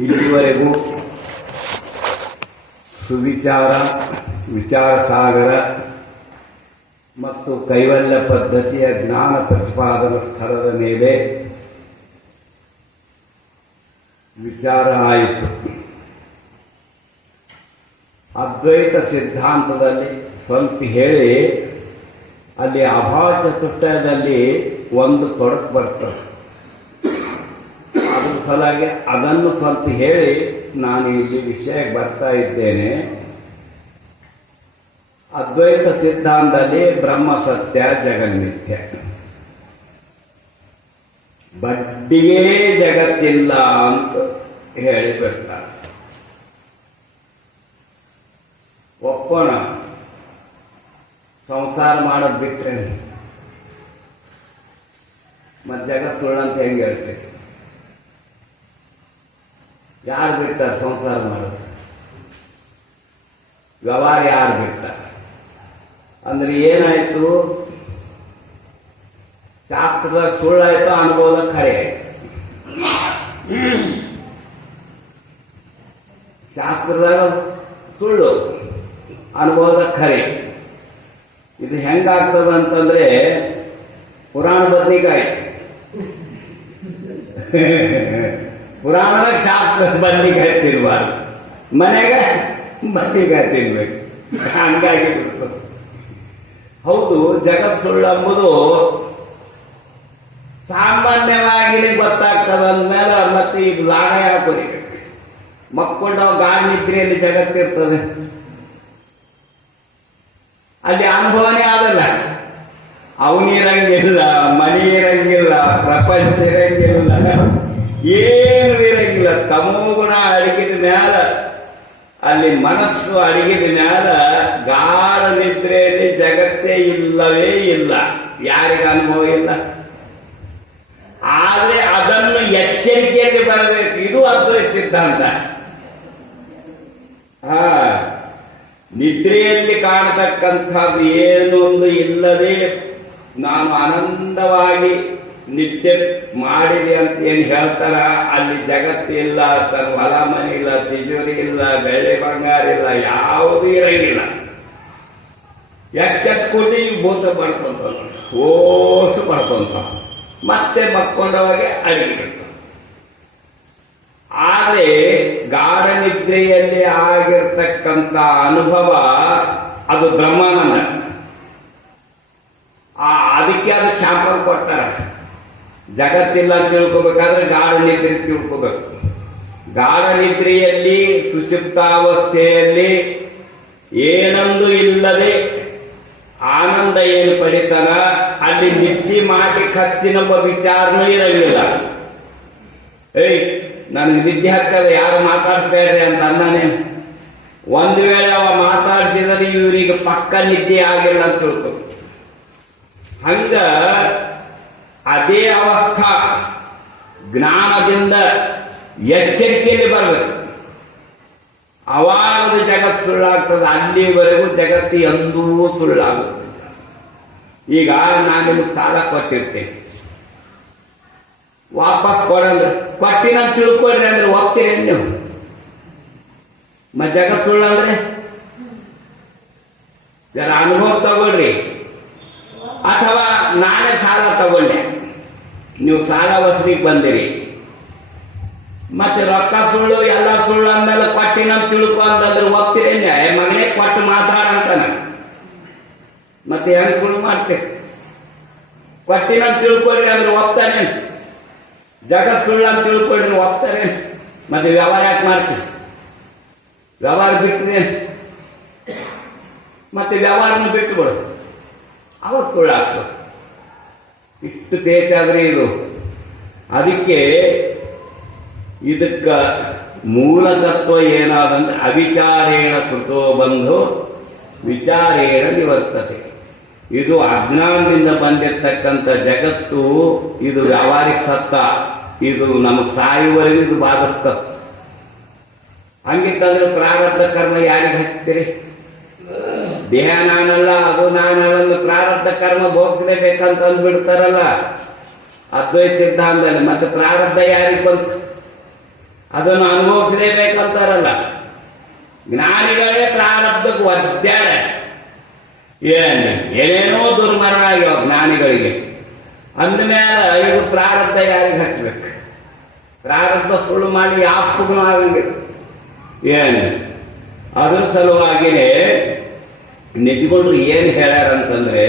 ಇಲ್ಲಿವರೆಗೂ ಸುವಿಚಾರ, ವಿಚಾರ ಸಾಗರ ಮತ್ತು ಕೈವಲ್ಯ ಪದ್ಧತಿಯ ಜ್ಞಾನ ಪ್ರತಿಪಾದನ ಸ್ಥಳದ ಮೇಲೆ ವಿಚಾರ ಆಯಿತು. ಅದ್ವೈತ ಸಿದ್ಧಾಂತದಲ್ಲಿ ಸ್ವಲ್ಪ ಹೇಳಿ ಅಲ್ಲಿ ಅಭಾವ ಚತುಷ್ಟಯದಲ್ಲಿ ಒಂದು ತೊಡಕು ಬರ್ತದೆ. ಅದ್ರ ಸಲುವಾಗಿ ಅದನ್ನು ಸ್ವಲ್ಪ ಹೇಳಿ ನಾನು ಇಲ್ಲಿ ವಿಷಯಕ್ಕೆ ಬರ್ತಾ ಇದ್ದೇನೆ. ಅದ್ವೈತ ಸಿದ್ಧಾಂತದಲ್ಲಿ ಬ್ರಹ್ಮ ಸತ್ಯ, ಜಗನ್ಮಿಥ್ಯ, ಬಡ್ಡಿಯೇ ಜಗತ್ತಿಲ್ಲ ಅಂತ ಹೇಳಿಬಿಡ್ತಾರೆ. ಒಪ್ಪೋಣ, ಸಂಸಾರ ಮಾಡೋದು ಬಿಟ್ರೆ ಮತ್ತೆ ಜಗತ್ತು ಸುಳ್ಳಂತ ಹೆಂಗೆ ಹೇಳ್ತೇವೆ? ಯಾರು ಬಿಡ್ತಾರೆ ಸಂಸಾರ ಮಾಡೋದು? ವ್ಯವಹಾರ ಯಾರು ಬಿಡ್ತಾರೆ? ಅಂದ್ರೆ ಏನಾಯ್ತು? ಶಾಸ್ತ್ರದಾಗ ಸುಳ್ಳಾಯ್ತು, ಅನುಭವದಾಗ ಖರೆ ಆಯ್ತು. ಶಾಸ್ತ್ರದಾಗ ಸುಳ್ಳು, ಅನುಭವದಾಗ ಖರೆ. ಇದು ಹೆಂಗಾಗ್ತದಂತಂದ್ರೆ ಪುರಾಣ ಬದ್ನಿಕಾಯಿ. ಪುರಾಣದಾಗ ಶಾಸ್ತ್ರ ಬದ್ನಿಕಾಯಿ ತಿನ್ಬಾರ್ದು, ಮನೆಗೆ ಬದ್ನಿಕಾಯಿ ತಿನ್ಬೇಕು. ಹಂಗಾಗಿ ಹೌದು, ಜಗತ್ ಸುಳ್ಳು ಎಂಬುದು ಸಾಮಾನ್ಯವಾಗಿ ಗೊತ್ತಾಗ್ತದಂದ್ಮೇಲೆ ಮತ್ತೆ ಈಗ ಲಾಗ ಯಾಕೆ ಮಕ್ಕೊಂಡು ಗಾಳಿ ನಿದ್ರೆಯಲ್ಲಿ ಜಗತ್ತಿರ್ತದೆ, ಅಲ್ಲಿ ಅನುಭವನೇ ಆದಲ್ಲ. ಅವನಿರಂಗಿಲ್ಲ, ಮನೆ ಇರಂಗಿಲ್ಲ, ಪ್ರಪಂಚ ಇರಂಗಿಲ್ಲ, ಏನು ಇರಂಗಿಲ್ಲ. ತಮೋಗುಣ ಅಡಗಿದ ಮ್ಯಾಲ, ಅಲ್ಲಿ ಮನಸ್ಸು ಅಡಗಿದ ಮ್ಯಾಲ ಗಾಢ ನಿದ್ರೆಯಲ್ಲಿ ಜಗತ್ತೇ ಇಲ್ಲವೇ ಇಲ್ಲ. ಯಾರಿಗೆ ಅನುಭವ ಇಲ್ಲ. ಆದರೆ ಅದನ್ನು ಎಚ್ಚರಿಕೆಯಲ್ಲಿ ಬರಬೇಕು. ಇದು ಅದ್ವೈತ ಸಿದ್ಧಾಂತ. ನಿದ್ರೆಯಲ್ಲಿ ಕಾಣತಕ್ಕಂಥದ್ದು ಏನೊಂದು ಇಲ್ಲದೆ ನಾನು ಆನಂದವಾಗಿ ನಿದ್ದೆ ಮಾಡಿದೆ ಅಂತ ಏನು ಹೇಳ್ತಾರ, ಅಲ್ಲಿ ಜಗತ್ತಿಲ್ಲ, ತನ್ನ ಹೊಲ ಮನೆ ಇಲ್ಲ, ತಿಜೋರಿ ಇಲ್ಲ, ಬೆಳ್ಳಿ ಬಂಗಾರ ಇಲ್ಲ, ಯಾವುದೂ ಇರಂಗಿಲ್ಲ. ಎಚ್ಚೆತ್ಕೊಂಡು ಈಗ ಭೂತ ಪಡ್ಕೊಂತ ಓಸು ಪಡ್ಕೊಂತ ಮತ್ತೆ ಮಕ್ಕೊಂಡವಾಗ ಅಡಿಗೆ. ಆದರೆ ಗಾಢ ನಿದ್ರೆಯಲ್ಲಿ ಆಗಿರ್ತಕ್ಕಂಥ ಅನುಭವ ಅದು ಬ್ರಹ್ಮಾನಂದ. ಅದಕ್ಕೆ ಅದು ಶಾಂಪಲ್ ಕೊಡ್ತಾರೆ. ಜಗತ್ತಿಲ್ಲ ತಿಳ್ಕೋಬೇಕಾದ್ರೆ ಗಾಢ ನಿದ್ರೆ ತಿಳ್ಕೋಬೇಕು. ಗಾಢ ನಿದ್ರೆಯಲ್ಲಿ, ಸುಷುಪ್ತಾವಸ್ಥೆಯಲ್ಲಿ ಏನೊಂದು ಇಲ್ಲದೆ ಆನಂದ ಏನು ಪಡಿತಾನ, ಅಲ್ಲಿ ನಿದ್ದೆ ಮಾಡಿ ಕತ್ತಿನೊಬ್ಬ ವಿಚಾರನೂ ಇರಲಿಲ್ಲ. ನನಗೆ ನಿದ್ದೆ ಹತ್ತದ, ಯಾರು ಮಾತಾಡಿಸ್ಬೇಡ್ರಿ ಅಂತ ಅನ್ನನೇ. ಒಂದು ವೇಳೆ ಅವ ಮಾತಾಡಿಸಿದರೆ ಇವರಿಗೆ ಪಕ್ಕ ನಿದ್ದೆ ಆಗಿಲ್ಲ ಅಂತ ತಿಳ್ಕೊ. ಹಂಗ ಅದೇ ಅವಸ್ಥಾ ಜ್ಞಾನದಿಂದ ಎಚ್ಚರಿಕೆಯಲ್ಲಿ ಬರಬೇಕು. ಅವಾಗ ಜಗತ್ತು ಸುಳ್ಳಾಗ್ತದೆ. ಅಲ್ಲಿವರೆಗೂ ಜಗತ್ತು ಎಂದೂ ಸುಳ್ಳಾಗುತ್ತೆ. ಈಗ ನಾನು ನಿಮಗೆ ಸಾಲ ಕೊಟ್ಟಿರ್ತೇನೆ, ವಾಪಸ್ ಕೊಡಂದ್ರೆ ಕೊಟ್ಟಿನ ತಿಳ್ಕೊಳ್ರಿ ಅಂದ್ರೆ ಒಪ್ತೀರಿ ನೀವು? ಮತ್ತೆ ಜಗತ್ತು ಸುಳ್ಳಂದ್ರೆ ಜರ ಅನುಭವ ತಗೊಳ್ರಿ. ಅಥವಾ ನಾನೇ ಸಾಲ ತಗೊಂಡೆ, ನೀವು ಸಾಲ ವಸೂಲಿಗೆ ಬಂದಿರಿ, ಮತ್ತೆ ರೊಕ್ಕ ಸುಳ್ಳು ಎಲ್ಲ ಸುಳ್ಳು ಅಂದ್ಮೇಲೆ ಕೊಟ್ಟಿನ ತಿಳ್ಕೊ ಅಂತಂದ್ರೆ ಒಪ್ತೀರಿ? ಮಗನೇ ಕೊಟ್ಟು ಮಾತಾಡಂತಾನ, ಮತ್ತೆ ಹೆಂಗ್ ಸುಳ್ಳು ಮಾಡ್ತೇವೆ? ಕೊಟ್ಟಿನ ತಿಳ್ಕೊಳ್ರಿ ಅಂದ್ರೆ ಒಪ್ತಾನೆ. ಜಗತ್ ಸುಳ್ಳು ಅಂತ ತಿಳ್ಕೊಳ್ರಿ ಒಪ್ತಾರೆ. ಮತ್ತೆ ವ್ಯವಹಾರ ಯಾಕೆ ಮಾಡ್ತೀವಿ? ವ್ಯವಹಾರ ಬಿಟ್ಟರೆ ಮತ್ತೆ ವ್ಯವಹಾರನ ಬಿಟ್ಟು ಬಿಡು, ಅವಾಗ ಸುಳ್ಳಾಗ್ತದೆ. ಇಷ್ಟು ಪೇಚಾದ್ರೆ ಇದು. ಅದಕ್ಕೆ ಇದಕ್ಕ ಮೂಲ ತತ್ವ ಏನಾದಂದ್ರೆ ಅವಿಚಾರೇಣ ಕೃತೋ ಬಂಧು ವಿಚಾರೇಣ ನಿವರ್ತತೆ. ಇದು ಅಜ್ಞಾನದಿಂದ ಬಂದಿರತಕ್ಕಂಥ ಜಗತ್ತು. ಇದು ವ್ಯಾವಹಾರಿಕ ಸತ್ತ. ಇದು ನಮಗೆ ಸಾಯುವವರೆಗೂ ಇದು ಬಾಧಿಸ್ತದೆ. ಹಂಗಿತ್ತಂದ್ರೆ ಪ್ರಾರಬ್ಧ ಕರ್ಮ ಯಾರಿಗೆ ಹಚ್ತೀರಿ? ದೇಹ ನಾನಲ್ಲ, ಅದು ನಾನಲ್ಲ, ಪ್ರಾರಬ್ಧ ಕರ್ಮ ಭೋಗಿಸಲೇಬೇಕಂತ ಅಂದ್ಬಿಡ್ತಾರಲ್ಲ ಅದ್ವೈತ ಸಿದ್ಧಾಂತದಲ್ಲಿ. ಮತ್ತೆ ಪ್ರಾರಬ್ಧ ಯಾರಿಗೆ ಬಂತು? ಅದನ್ನು ಅನುಭವಿಸಲೇಬೇಕಂತಾರಲ್ಲ. ಜ್ಞಾನಿಗಳೇ ಪ್ರಾರಬ್ಧಕ್ಕೆ ಒದ್ದಾಡ ಏನೇನೋ ದುರ್ಮರಣ ಆಗ್ಯಾವ ಜ್ಞಾನಿಗಳಿಗೆ. ಅಂದಮೇಲೆ ಇದು ಪ್ರಾರಬ್ಧ ಯಾರಿಗೆ ಹಚ್ಚಬೇಕು? ಪ್ರಾರಬ್ಧ ಸುಳ್ಳು ಮಾಡಿ ಯಾಪಗೂ ಆಗಂಗಿಲ್ಲ. ಅದ್ರ ಸಲುವಾಗಿನೇ ನಿಜಗೊಂಡ್ರು ಏನು ಹೇಳ್ಯಾರಂತಂದ್ರೆ,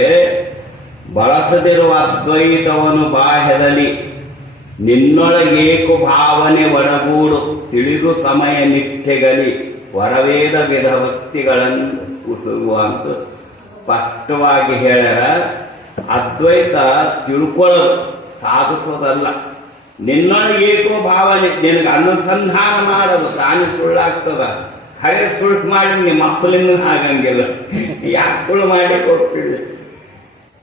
ಬಳಸದಿರುವ ಅದ್ವೈತವನ್ನು ಬಾಹ್ಯದಲ್ಲಿ ನಿನ್ನೊಳಗೇಕು ಭಾವನೆ ಒಳಗೂಡು ತಿಳಿದು ಸಮಯ ನಿತ್ಯಗಲಿ ವರವೇದ ವಿಧಭಕ್ತಿಗಳನ್ನು ಉಸುಗುವಂತ ಸ್ಪಷ್ಟವಾಗಿ ಹೇಳ್ಯಾರ. ಅದ್ವೈತ ತಿಳ್ಕೊಳ್ಳೋದು, ಸಾಧಿಸೋದಲ್ಲ. ನಿನ್ನೊಳಗೇಕೋ ಭಾವನೆ ನಿನಗೆ ಅನುಸಂಧಾನ ಮಾಡೋದು. ತಾನೇ ಸುಳ್ಳಾಗ್ತದ, ಹಾಗೆ ಸುಳ್ಳು ಮಾಡಿ ನಿಮ್ಮ ಮಕ್ಕಳಿಂದ ಆಗಂಗಿಲ್ಲ. ಯಾಕೆ ಸುಳ್ಳು ಮಾಡಿ ಕೊಡ್ತಿಲ್ಲ?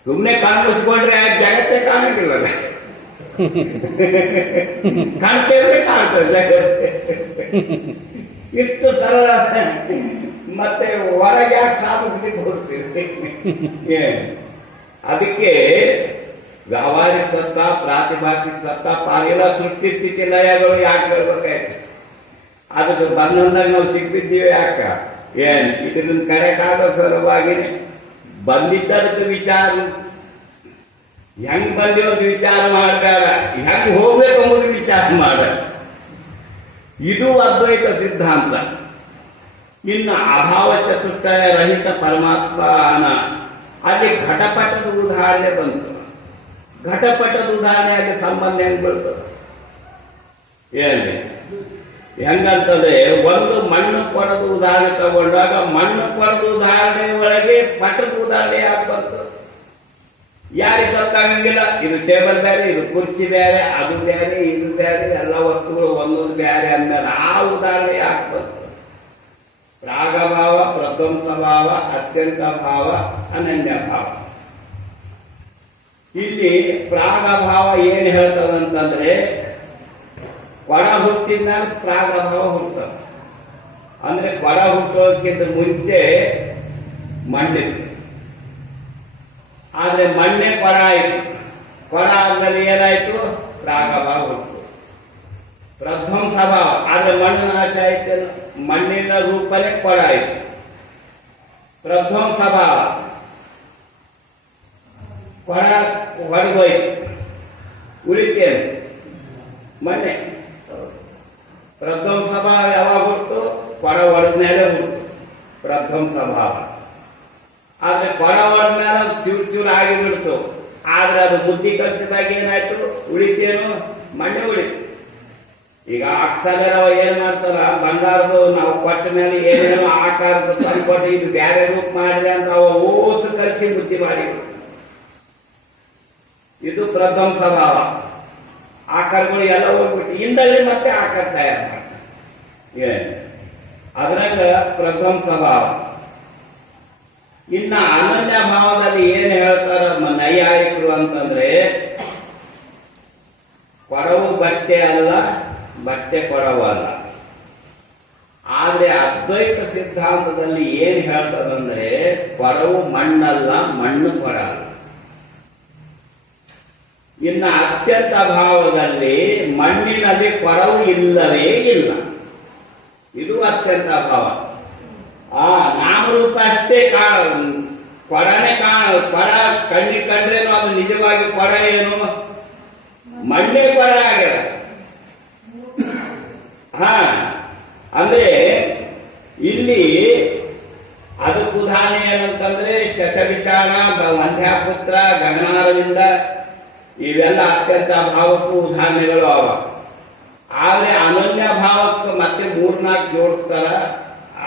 ಸುಮ್ಮನೆ ಕಾಣಿಸ್ಕೊಂಡ್ರೆ ಜಗತ್ತೇ ಕಾಣಂಗಿಲ್ಲ. ಕಾಣ್ತೇವೆ ಕಾಣ್ತದೆ ಜಗತ್ತೇ. ಇಷ್ಟು ಸರಳ. ಮತ್ತೆ ಹೊರಗೆ ಯಾಕೆ ಸಾಧಿಸ್ಲಿಕ್ಕೆ ಹೋಗ್ತೀವಿ? ಅದಕ್ಕೆ ವ್ಯಾವಹಾರಿಕ ಸತ್ತ, ಪ್ರಾತಿಭಾಷಿಕ ಸತ್ತ, ಪಾಲಿಲ್ಲ ಸೃಷ್ಟಿ ಸ್ಥಿತಿ ಲಯಗಳು ಯಾಕೆ ಹೇಳ್ಬೇಕಾಯ್ತು? ಅದಕ್ಕೆ ಬಂದಾಗ ನಾವು ಸಿಕ್ಕಿದ್ದೀವಿ ಯಾಕ? ಇದನ್ನ ಕರೆಕ್ಟಾದ ಸಲುವಾಗಿನೇ ಬಂದಿದ್ದದಕ್ಕೆ ವಿಚಾರ ಹೆಂಗ್ ಬಂದಿರೋದು ವಿಚಾರ ಮಾಡಬೇಡ, ಹೆಂಗ್ ಹೋಗ್ಬೇಕು ಎಂಬುದು ವಿಚಾರ ಮಾಡ. ಇದು ಅದ್ವೈತ ಸಿದ್ಧಾಂತ. ಇನ್ನು ಅಭಾವ ಚತುಷ್ಟಯ ರಹಿತ ಪರಮಾತ್ಮನ ಅಲ್ಲಿ ಘಟಪಟದ ಉದಾಹರಣೆ ಬಂತು. ಘಟಪಟದ ಉದಾಹರಣೆ ಅಲ್ಲಿ ಸಂಬಂಧ ಹೆಂಗ್ ಬರ್ತದೆ? ಹೆಂಗಂತಂದ್ರೆ, ಒಂದು ಮಣ್ಣು ಕೊಡದ ಉದಾಹರಣೆ ತಗೊಂಡಾಗ ಮಣ್ಣು ಕೊಡದ ಉದಾಹರಣೆ ಒಳಗೆ ಪಟದ ಉದಾಹರಣೆ ಯಾಕೆ ಬಂತು? ಯಾರಿಗೆ ಗೊತ್ತಾಗಂಗಿಲ್ಲ. ಇದು ಟೇಬಲ್ ಬೇರೆ, ಇದು ಕುರ್ಚಿ ಬೇರೆ, ಅದು ಬೇರೆ, ಇದು ಬೇರೆ, ಎಲ್ಲ ವಸ್ತುಗಳು ಒಂದೊಂದು ಬೇರೆ ಅಂದ್ಮೇಲೆ ಆ ಉದಾಹರಣೆ ಯಾಕೆ ಬಂತು? ಪ್ರಾಗಭಾವ, ಪ್ರಧ್ವಂಸ ಭಾವ, ಅತ್ಯಂತ ಭಾವ, ಅನನ್ಯ ಭಾವ. ಇಲ್ಲಿ ಪ್ರಾಗಭಾವ ಏನ್ ಹೇಳ್ತದಂತಂದ್ರೆ, ಕೊಡ ಹುಟ್ಟಿದ ಪ್ರಾಗಭಾವ ಹುಟ್ಟದ. ಅಂದ್ರೆ ಕೊಡ ಹುಟ್ಟೋದಕ್ಕಿಂತ ಮುಂಚೆ ಮಣ್ಣಿತ್ತು. ಆದ್ರೆ ಮಣ್ಣೆ ಕೊಡ ಆಯ್ತು. ಕೊಡ ಆದ್ಮೇಲೆ ಏನಾಯ್ತು? ಪ್ರಾಗಭಾವ ಹುಟ್ಟು. ಪ್ರಧ್ವಂಸ ಭಾವ ಆದ್ರೆ ಮಣ್ಣು ನಾಶ ಆಯ್ತು. ಮಣ್ಣಿನ ರೂಪನೇ ಕೊಡ ಆಯ್ತು. ಪ್ರಧ್ವಂಸ ಭಾವ, ಕೊಡ ಹೊಡೆದೋಯ್ತು, ಉಳಿತೇನು? ಮಣ್ಣೆ. ಪ್ರಧ್ವಂಸ ಭಾವ ಯಾವಾಗ ಹುಟ್ಟು? ಕೊಡ ಹೊಡೆದ ಮೇಲೆ ಹುಟ್ಟು ಪ್ರಧ್ವಂಸ ಭಾವ. ಆದ್ರೆ ಕೊಡ ಹೊಡೆದ ಮೇಲೆ ಚೂರು ಚೂರು ಆಗಿಬಿಡ್ತು. ಆದ್ರೆ ಅದು ಬುದ್ಧಿ ಕಲಿಸಿದಾಗ ಏನಾಯ್ತು? ಉಳಿತೇನು? ಮಣ್ಣೆ ಉಳಿತು. ಈಗ ಅಕ್ಷರವ ಏನ್ ಮಾಡ್ತಾರ, ಬಂಗಾರದು ನಾವು ಕೊಟ್ಟ ಮೇಲೆ ಏನೇನೋ ಆಕಾರದ ತಂದ್ಕೊಟ್ಟು ಇದು ಬೇರೆ ರೂಪ ಮಾಡಿದೆ ಅಂತ ಅವ ಓಸು ಕಲಿಸಿ ಬುದ್ಧಿ ಮಾಡಿ. ಇದು ಪ್ರಧ್ವಂಸ ಭಾವ. ಆಕಾರಗಳು ಎಲ್ಲ ಹೋಗ್ಬಿಟ್ಟು ಹಿಂದಲ್ಲಿ ಮತ್ತೆ ಆಕಾರ ತಯಾರು ಮಾಡ್ತಾರೆ. ಅದ್ರಂಗ ಪ್ರಧ್ವಂಸ ಭಾವ. ಇನ್ನ ಅನನ್ಯ ಭಾವದಲ್ಲಿ ಏನ್ ಹೇಳ್ತಾರ ನೈಯಾಯಿಕರು ಅಂತಂದ್ರೆ, ಕೊಡವು ಬಟ್ಟೆ ಅಲ್ಲ, ಬಟ್ಟೆ ಕೊಡವು ಅಲ್ಲ. ಆದ್ರೆ ಅದ್ವೈತ ಸಿದ್ಧಾಂತದಲ್ಲಿ ಏನ್ ಹೇಳ್ತದಂದ್ರೆ, ಕೊಡವು ಮಣ್ಣಲ್ಲ, ಮಣ್ಣು ಕೊಡ ಅಲ್ಲ. ಇನ್ನು ಅತ್ಯಂತ ಭಾವದಲ್ಲಿ ಮಣ್ಣಿನಲ್ಲಿ ಕೊಡವು ಇಲ್ಲವೇ ಇಲ್ಲ. ಇದು ಅತ್ಯಂತ ಭಾವ. ನಾಮರೂಪ ಅಷ್ಟೇ ಕೊಡನೆ ಕೊಡ ಕಣ್ಣಿಗೆ ಕಂಡ್ರೇನು ಅದು ನಿಜವಾಗಿ ಕೊಡ ಏನು? ಮಣ್ಣೆ ಕೊಡ ಆಗ್ಯದ. ಅಂದ್ರೆ ಇಲ್ಲಿ ಅದಕ್ಕೆ ಉದಾಹರಣೆ ಏನಂತಂದ್ರೆ, ಶತವಿಷಾಣ, ವಂದ್ಯಾಪುತ್ರ, ಗಗನಾರವಿಂದ ಇವೆಲ್ಲ ಅತ್ಯಂತ ಭಾವಕ್ಕೂ ಉದಾಹರಣೆಗಳು ಅವ. ಆದ್ರೆ ಅನನ್ಯ ಭಾವಕ್ಕೆ ಮತ್ತೆ 3-4 ಜೋಡಿಸ್ತಾರ.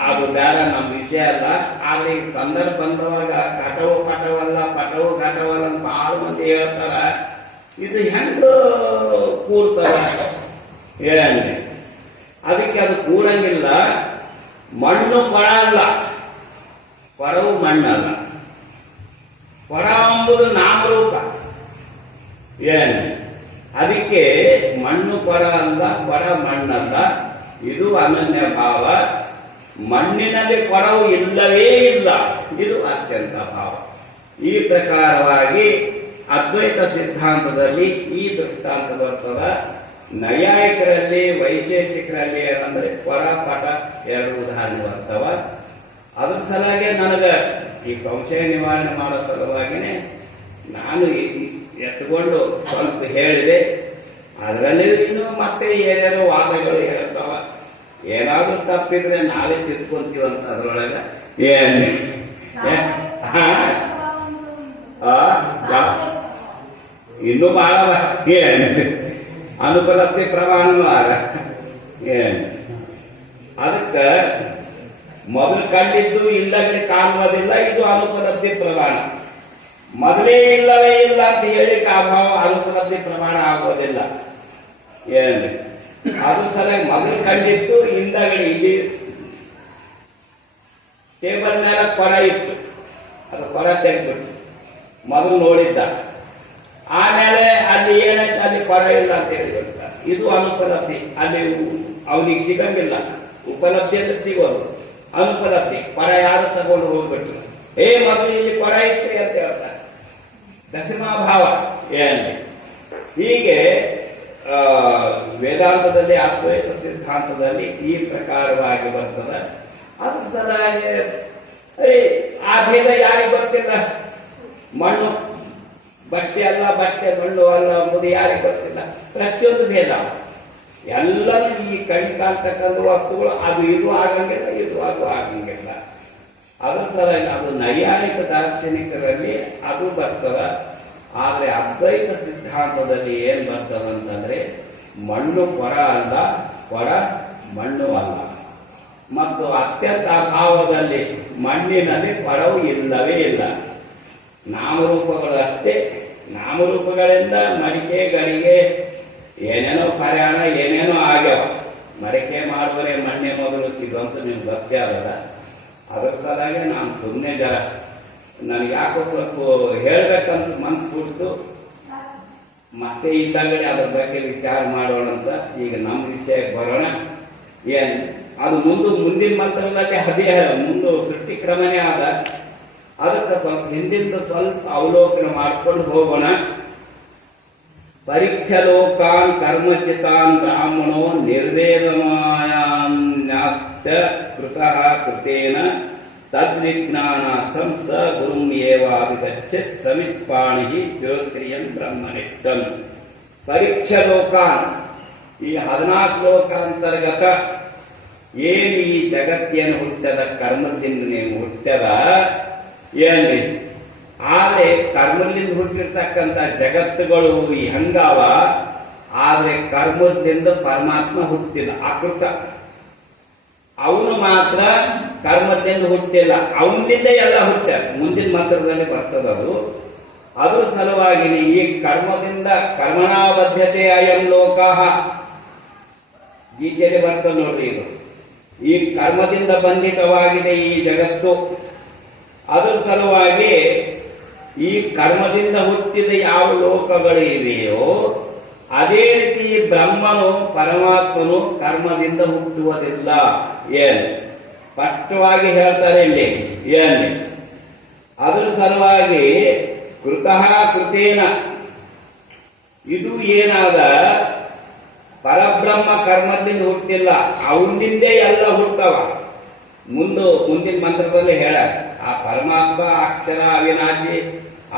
ಅದು ಬೇಡ, ನಮ್ಮ ವಿಷಯ ಅಲ್ಲ. ಆದ್ರೆ ಈ ಸಂದರ್ಭ ಬಂದವಾಗ ಕಟವು ಕಟವಲ್ಲ, ಪಟವು ಕಟವಲ್ಲ ಅಂತ ಬಹಳ ಮಂದಿ ಹೇಳ್ತಾರ. ಇದು ಹೆಂಗ ಕೂಡ್ತಾರ? ಹೇಳಂದ್ರೆ ಅದಕ್ಕೆ ಅದು ಕೂಡಂಗಿಲ್ಲ. ಮಣ್ಣು ಕೊಡ ಅಲ್ಲ, ಕೊಡವು ಮಣ್ಣಲ್ಲ. ಕೊಡ ಎಂಬುದು ನಾಮರೂಪ. ಅದಕ್ಕೆ ಮಣ್ಣು ಕೊಡ ಅಲ್ಲ, ಕೊಡ ಮಣ್ಣಲ್ಲ. ಇದು ಅನನ್ಯ ಭಾವ. ಮಣ್ಣಿನಲ್ಲಿ ಕೊಡವು ಇಲ್ಲವೇ ಇಲ್ಲ. ಇದು ಅತ್ಯಂತ ಭಾವ. ಈ ಪ್ರಕಾರವಾಗಿ ಅದ್ವೈತ ಸಿದ್ಧಾಂತದಲ್ಲಿ ಈ ದೃಷ್ಟಾಂತ ಬರ್ತದ. ನೈಯಾಯಿಕರಲ್ಲಿ ವೈಶೇಷಿಕರಲ್ಲಿ ಏನಂದ್ರೆ ಪರ ಪಟ ಎರಡು ಉದಾಹರಣೆ ಬರ್ತಾವ. ಅದ್ರ ಸಲುವಾಗಿ ನನಗೆ ಈ ಸಂಶಯ ನಿವಾರಣೆ ಮಾಡೋ ಸಲುವಾಗಿನೇ ನಾನು ಎತ್ಕೊಂಡು ಸ್ವಲ್ಪ ಹೇಳಿದೆ. ಅದರಲ್ಲಿ ಇನ್ನು ಮತ್ತೆ ಏನೇನೋ ವಾದಗಳು ಹೇಳ್ತಾವ. ಏನಾದ್ರೂ ತಪ್ಪಿದ್ರೆ ನಾಳೆ ತಿಳ್ಕೊಂತೀವಂತ ಅದ್ರೊಳಗೆ ಏನು ಇನ್ನೂ ಬಹಳ ಏನು ಅನುಪಲಬ್ಧಿ ಪ್ರಮಾಣನೂ ಆಗ ಏನು ಅದಕ್ಕೆ ಮೊದಲು ಕಂಡಿದ್ದು ಇಲ್ಲದೆ ಕಾಣುವುದಿಲ್ಲ. ಇದು ಅನುಪಲಬ್ಧಿ ಪ್ರಮಾಣ. ಮೊದಲೇ ಇಲ್ಲವೇ ಇಲ್ಲ ಅಂತ ಹೇಳಿ ಅಭಾವ ಅನುಪಲಬ್ಧಿ ಪ್ರಮಾಣ ಆಗೋದಿಲ್ಲ. ಏನು ಅದು ಸಲುವಾಗಿ ಮೊದಲು ಕಂಡಿತ್ತು ಹಿಂದಗಡೆ ಇಲ್ಲಿ ಟೇಬಲ್ ಮೇಲೆ ಕೊಡ ಇತ್ತು, ಅದು ಕೊಡ ತೆಗೆದ್ಬಿಟ್ಟು ಮೊದಲು ನೋಡಿದ್ದ. ಆಮೇಲೆ ಅಲ್ಲಿ ಏನಾಯ್ತು, ಅಲ್ಲಿ ಕೊಡ ಇಲ್ಲ ಅಂತ ಹೇಳಿಬಿಡ್ತ. ಇದು ಅನುಪಲಬ್ಧಿ. ಅಲ್ಲಿ ಅವನಿಗೆ ಸಿಗಂಗಿಲ್ಲ. ಉಪಲಬ್ಧಿ ಅಂದ್ರೆ ಸಿಗೋದು, ಅನುಪಲಬ್ಧಿ. ಕೊಡ ಯಾರು ತಗೊಂಡು ಹೋಗ್ಬಿಟ್ರು. ಮೊದಲು ಇಲ್ಲಿ ಕೊಡ ಇತ್ತು ಅಂತ ಹೇಳ್ತಾರೆ. ದಶಮಾಭಾವ ಏನು ಹೀಗೆ ವೇದಾಂತದಲ್ಲಿ ಅದ್ವೈತ ಸಿದ್ಧಾಂತದಲ್ಲಿ ಈ ಪ್ರಕಾರವಾಗಿ ಬರ್ತದೆ. ಅದು ಸಲುವಾಗಿ ಆ ಭೇದ ಯಾರಿಗೆ ಗೊತ್ತಿಲ್ಲ. ಮಣ್ಣು ಬಟ್ಟೆ ಅಲ್ಲ, ಬಟ್ಟೆ ಮಣ್ಣು ಅಲ್ಲ ಎಂಬುದು ಯಾರಿಗೆ ಗೊತ್ತಿಲ್ಲ. ಪ್ರತಿಯೊಂದು ಭೇದ ಎಲ್ಲರೂ ಈ ಕಣ್ ಕಾಣ್ತಕ್ಕಂಥ ವಸ್ತುಗಳು ಅದು ಇದು ಆಗಂಗಿಲ್ಲ, ಇದು ಅದು ಆಗಂಗಿಲ್ಲ. ಅದ್ರ ಸಲುವಾಗಿ ಅದು ನೈಯಾಯಿಕ ದಾರ್ಶನಿಕರಲ್ಲಿ ಅದು ಬರ್ತದೆ. ಆದರೆ ಅದ್ವೈತ ಸಿದ್ಧಾಂತದಲ್ಲಿ ಏನ್ ಬರ್ತದೆ ಅಂತಂದ್ರೆ ಮಣ್ಣು ಕೊಡ ಅಲ್ಲ, ಕೊಡ ಮಣ್ಣು ಅಲ್ಲ. ಮತ್ತು ಅತ್ಯಂತ ಅಭಾವದಲ್ಲಿ ಮಣ್ಣಿನಲ್ಲಿ ಕೊಡವು ಇಲ್ಲವೇ ಇಲ್ಲ. ನಾಮರೂಪಗಳು ಅಷ್ಟೇ. ನಾಮರೂಪಗಳಿಂದ ಮಡಿಕೆ ಗಡಿಗೆ ಏನೇನೋ ಪ್ರಯಾಣ ಏನೇನೋ ಆಗ್ಯಾವ. ಮಡಿಕೆ ಮಾಡುವರೆ ಮಣ್ಣೆ ಮೊದಲು ಸಿಗುವಂತ ನಿಮ್ಗೆ ಗೊತ್ತೇ ಆಗಲ್ಲ. ಅದ್ರ ಸಲುವಾಗಿ ನಾನು ಸುಮ್ಮನೆ ಜರ ನನಗೆ ಯಾಕೋ ಸ್ವಲ್ಪ ಹೇಳ್ಬೇಕಂತ ಮನ್ಸು ಬಿಡ್ತು. ಮತ್ತೆ ಇದ್ದಾಗಡೆ ಅದ್ರ ಬಗ್ಗೆ ವಿಚಾರ ಮಾಡೋಣ ಅಂತ ಈಗ ನಮ್ಮ ವಿಷಯಕ್ಕೆ ಬರೋಣ. ಏನು ಅದು ಮುಂದಿನ ಮಂತ್ರದಲ್ಲಿ ಅದೇ ಮುಂದೆ ಸೃಷ್ಟಿ ಕ್ರಮನೇ ಆದ. ಅದಕ್ಕೆ ಸ್ವಲ್ಪ ಹಿಂದಿಂದ ಸ್ವಲ್ಪ ಅವಲೋಕನ ಮಾಡ್ಕೊಂಡು ಹೋಗೋಣ. ಪರೀಕ್ಷಲೋಕಾನ್ ಕರ್ಮಚಿತಾನ್ ಬ್ರಾಹ್ಮಣೋ ನಿರ್ವೇದಮಾಯಾನ್ಯಾಸ್ತ ಕೃತಃ ಕೃತೇನ ತದ್ವಿಜ್ಞಾನಾರ್ಥಂ ಸ ಗುರುಂ ಏವಾಭಿಗಚ್ಚತ್ ಸಮಿತ್ಪಾಣಿ ಶ್ರೋತ್ರಿಯಂ ಬ್ರಹ್ಮನಿಷ್ಠಂ. ಪರೀಕ್ಷಲೋಕಾನ್ ಈ 14 ಲೋಕಾಂತರ್ಗತ ಏನು ಈ ಜಗತ್ತೇನು ಹುಟ್ಟದ ಕರ್ಮದಿಂದ ನೀವು ಹುಟ್ಟದ ಏನ್ರಿ. ಆದ್ರೆ ಕರ್ಮದಿಂದ ಹುಟ್ಟಿರ್ತಕ್ಕಂಥ ಜಗತ್ತುಗಳು ಹೆಂಗಾವ. ಆದ್ರೆ ಕರ್ಮದಿಂದ ಪರಮಾತ್ಮ ಹುಟ್ಟಿಲ್ಲ, ಅಕೃತ. ಅವನು ಮಾತ್ರ ಕರ್ಮದಿಂದ ಹುಟ್ಟಿಲ್ಲ, ಅವನಿಂದ ಎಲ್ಲ ಹುಟ್ಟ. ಮುಂದಿನ ಮಂತ್ರದಲ್ಲಿ ಬರ್ತದದು. ಅದ್ರ ಸಲುವಾಗಿ ಈ ಕರ್ಮದಿಂದ ಕರ್ಮಣಾಬದ್ಧತೆ ಅಯಂ ಲೋಕ ಗೀತೆಯಲ್ಲಿ ಬರ್ತದೆ ನೋಡ್ರಿ. ಇದು ಈ ಕರ್ಮದಿಂದ ಬಂಧಿತವಾಗಿದೆ ಈ ಜಗತ್ತು. ಅದರ ಸಲುವಾಗಿ ಈ ಕರ್ಮದಿಂದ ಹುಟ್ಟಿದ ಯಾವ ಲೋಕಗಳು ಇವೆಯೋ ಅದೇ ರೀತಿ ಬ್ರಹ್ಮನು ಪರಮಾತ್ಮನು ಕರ್ಮದಿಂದ ಹುಟ್ಟುವುದಿಲ್ಲ. ಏನು ಸ್ಪಷ್ಟವಾಗಿ ಹೇಳ್ತಾರೆ ಇಲ್ಲಿ. ಏನು ಅದರ ಸಲುವಾಗಿ ಕೃತಃ ಕೃತೇನ ಇದು ಏನಾದ ಪರಬ್ರಹ್ಮ ಕರ್ಮದಿಂದ ಹುಟ್ಟಿಲ್ಲ, ಅವನಿಂದೇ ಎಲ್ಲ ಹುಟ್ಟವ. ಮುಂದಿನ ಮಂತ್ರದಲ್ಲಿ ಹೇಳ ಆ ಪರಮಾತ್ಮ ಅಕ್ಷರ ಅವಿನಾಶಿ,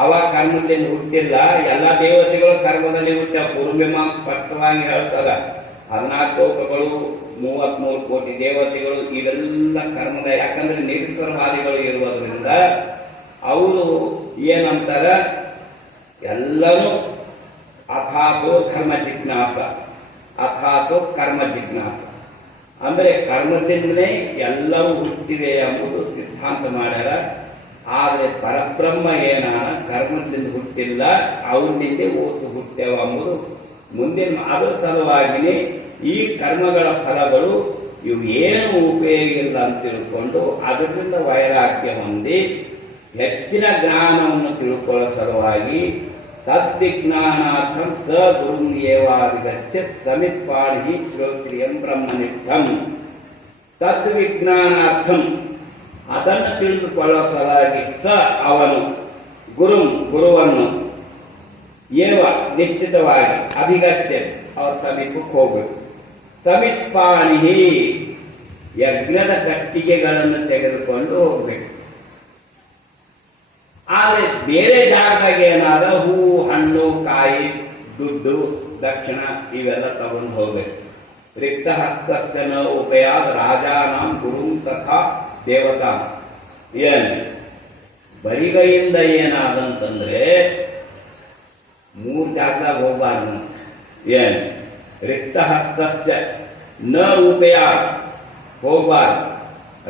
ಅವ ಕರ್ಮದಿಂದ ಹುಟ್ಟಿಲ್ಲ. ಎಲ್ಲ ದೇವತೆಗಳು ಕರ್ಮದಲ್ಲಿ ಹುಟ್ಟ. ಪೂರ್ವಮೀಮಾಂಸ ಸ್ಪಷ್ಟವಾಗಿ ಹೇಳ್ತಾರ. 14 ಲೋಕಗಳು 33 ಕೋಟಿ ದೇವತೆಗಳು ಇವೆಲ್ಲ ಕರ್ಮದ. ಯಾಕಂದ್ರೆ ನಿರೀಶ್ವರವಾದಿಗಳು ಇರುವುದರಿಂದ ಅವರು ಏನಂತಾರ, ಎಲ್ಲರೂ ಅಥಾತೋ ಧರ್ಮ ಜಿಜ್ಞಾಸ, ಅಥಾತೋ ಕರ್ಮ ಜಿಜ್ಞಾಸ. ಅಂದ್ರೆ ಕರ್ಮದಿಂದಲೇ ಎಲ್ಲವೂ ಹುಟ್ಟಿವೆ ಎಂಬುದು ಸಿದ್ಧಾಂತ ಮಾಡ್ಯಾರ. ಆದರೆ ಪರಬ್ರಹ್ಮ ಏನಾನ ಕರ್ಮದಿಂದ ಹುಟ್ಟಿಲ್ಲ, ಅವನಿಂದ ಓಸು ಹುಟ್ಟೆವ ಎಂಬುದು ಮುಂದಿನ. ಅದರ ಸಲುವಾಗಿನೇ ಈ ಕರ್ಮಗಳ ಫಲಗಳು ಇವು ಏನು ಉಪಯೋಗ ಇಲ್ಲ ಅಂತ ತಿಳ್ಕೊಂಡು ಅದರಿಂದ ವೈರಾಗ್ಯ ಹೊಂದಿ ಹೆಚ್ಚಿನ ಜ್ಞಾನವನ್ನು ತಿಳ್ಕೊಳ್ಳೋ ಸಲುವಾಗಿ ತದ್ವಿಜ್ಞಾನಾರ್ಥಂ ಸ ಗುರುಂ ಏವಾಭಿಗಚ್ಚತ್ ಸಮಿತ್ಪಾಣಿ ಶ್ರೋತ್ರಿಯಂ ಬ್ರಹ್ಮನಿಷ್ಠಂ. ತದ್ವಿಜ್ಞಾನಾರ್ಥಂ ಅದನ್ನು ತಿಳಿದುಕೊಳ್ಳೋ ಸಲುವಾಗಿ ಸ ಅವನು ಗುರುವನ್ನು ಏವ ನಿಶ್ಚಿತವಾಗಿ ಅಭಿಗಚ್ಚತ್ ಅವ್ರ ಸಮೀಪಕ್ಕೆ ಹೋಗ್ಬೇಕು. ಸಮಿತ್ಪಾಣಿ ಯಜ್ಞದ ಕಟ್ಟಿಗೆಗಳನ್ನು ತೆಗೆದುಕೊಂಡು ಹೋಗ್ಬೇಕು. ಆದರೆ ಬೇರೆ ಜಾಗದಾಗ ಏನಾದ ಹೂ, ಹಣ್ಣು, ಕಾಯಿ, ದುಡ್ಡು, ದಕ್ಷಿಣ ಇವೆಲ್ಲ ತಗೊಂಡು ಹೋಗ್ಬೇಕು. ರಿಕ್ತ ಹಸ್ತನ ಉಪಯಾದ ರಾಜಾನಾಂ ಗುರು ತಥಾ ದೇವತಾ. ಏನ್ ಬರಿಗೈಯಿಂದ ಏನಾದಂತಂದ್ರೆ 3 ಜಾಗದಾಗ ಹೋಗ್ಬಾರ್ದು. ಏನ್ ರಿಕ್ತ ಹಸ್ತಶ್ಚ ನ ಉಪಯಾದ ಹೋಗ್ಬಾರ್ದು.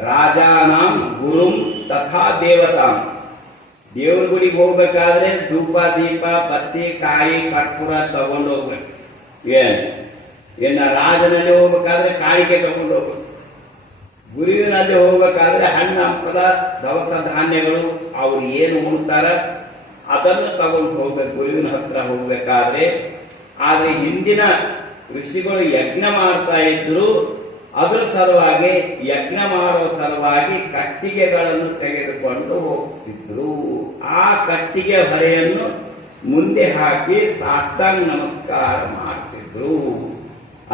ರಾಜಾನಾಂ ಗುರುಂ ತಥಾ ದೇವತಾಂ. ದೇವ್ರ ಗುಡಿಗೆ ಹೋಗ್ಬೇಕಾದ್ರೆ ಧೂಪ, ದೀಪ, ಬತ್ತಿ, ಕಾಯಿ, ಕರ್ಪೂರ ತಗೊಂಡು ಹೋಗ್ಬೇಕು. ಇನ್ನ ರಾಜನಲ್ಲಿ ಹೋಗ್ಬೇಕಾದ್ರೆ ಕಾಣಿಕೆ ತಗೊಂಡು ಹೋಗ್ಬೇಕು. ಗುರುವಿನಲ್ಲಿ ಹೋಗ್ಬೇಕಾದ್ರೆ ಹಣ್ಣು, ಹಂಪಲ, ದವಸ ಧಾನ್ಯಗಳು ಅವ್ರು ಏನು ಉಣ್ತಾರ ಅದನ್ನು ತಗೊಂಡು ಹೋಗ್ಬೇಕು ಗುರುವಿನ ಹತ್ರ ಹೋಗ್ಬೇಕಾದ್ರೆ. ಆದ್ರೆ ಹಿಂದಿನ ಋಷಿಗಳು ಯಜ್ಞ ಮಾಡ್ತಾ ಇದ್ರು. ಅದರ ಸಲುವಾಗಿ ಯಜ್ಞ ಮಾಡೋ ಸಲುವಾಗಿ ಕಟ್ಟಿಗೆಗಳನ್ನು ತೆಗೆದುಕೊಂಡು ಹೋಗ್ತಿದ್ರು. ಆ ಕಟ್ಟಿಗೆ ಹೊರೆಯನ್ನು ಮುಂದೆ ಹಾಕಿ ಸಾಷ್ಟಾಂಗ ನಮಸ್ಕಾರ ಮಾಡ್ತಿದ್ರು.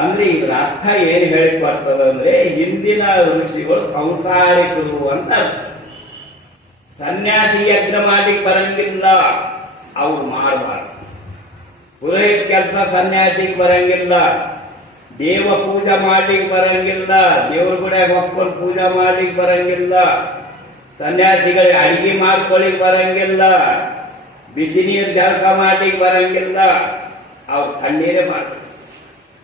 ಅಂದ್ರೆ ಇದರ ಅರ್ಥ ಏನ್ ಹೇಳಿಕೊಡ್ತದಂದ್ರೆ ಹಿಂದಿನ ಋಷಿಗಳು ಸಂಸಾರಿಕರು ಅಂತ. ಸನ್ಯಾಸಿ ಯಜ್ಞ ಮಾಡ್ಲಿಕ್ಕೆ ಬರಂಗಿಲ್ಲ, ಅವ್ರು ಮಾಡಬಾರ್ದು. ಪುರೋಹಿತ ಕೆಲಸ ಸನ್ಯಾಸಿಗೆ ಬರಂಗಿಲ್ಲ. ದೇವ ಪೂಜೆ ಮಾಡ್ಲಿಕ್ಕೆ ಬರಂಗಿಲ್ಲ. ದೇವ್ರ ಗುಡಿಯಾಗ ಒಪ್ಕೊಂಡು ಪೂಜೆ ಮಾಡ್ಲಿಕ್ಕೆ ಬರಂಗಿಲ್ಲ. ಸನ್ಯಾಸಿಗಳಿಗೆ ಅಡಿಗೆ ಮಾಡ್ಕೊಳ್ಳಿಕ್ ಬರಂಗಿಲ್ಲ. ಬಿಸಿ ನೀರು ಜಳಕ ಮಾಡ್ಲಿಕ್ಕೆ ಬರಂಗಿಲ್ಲ. ಅವ್ರು ಕಣ್ಣೀರೇ ಮಾಡ್ತಾರೆ.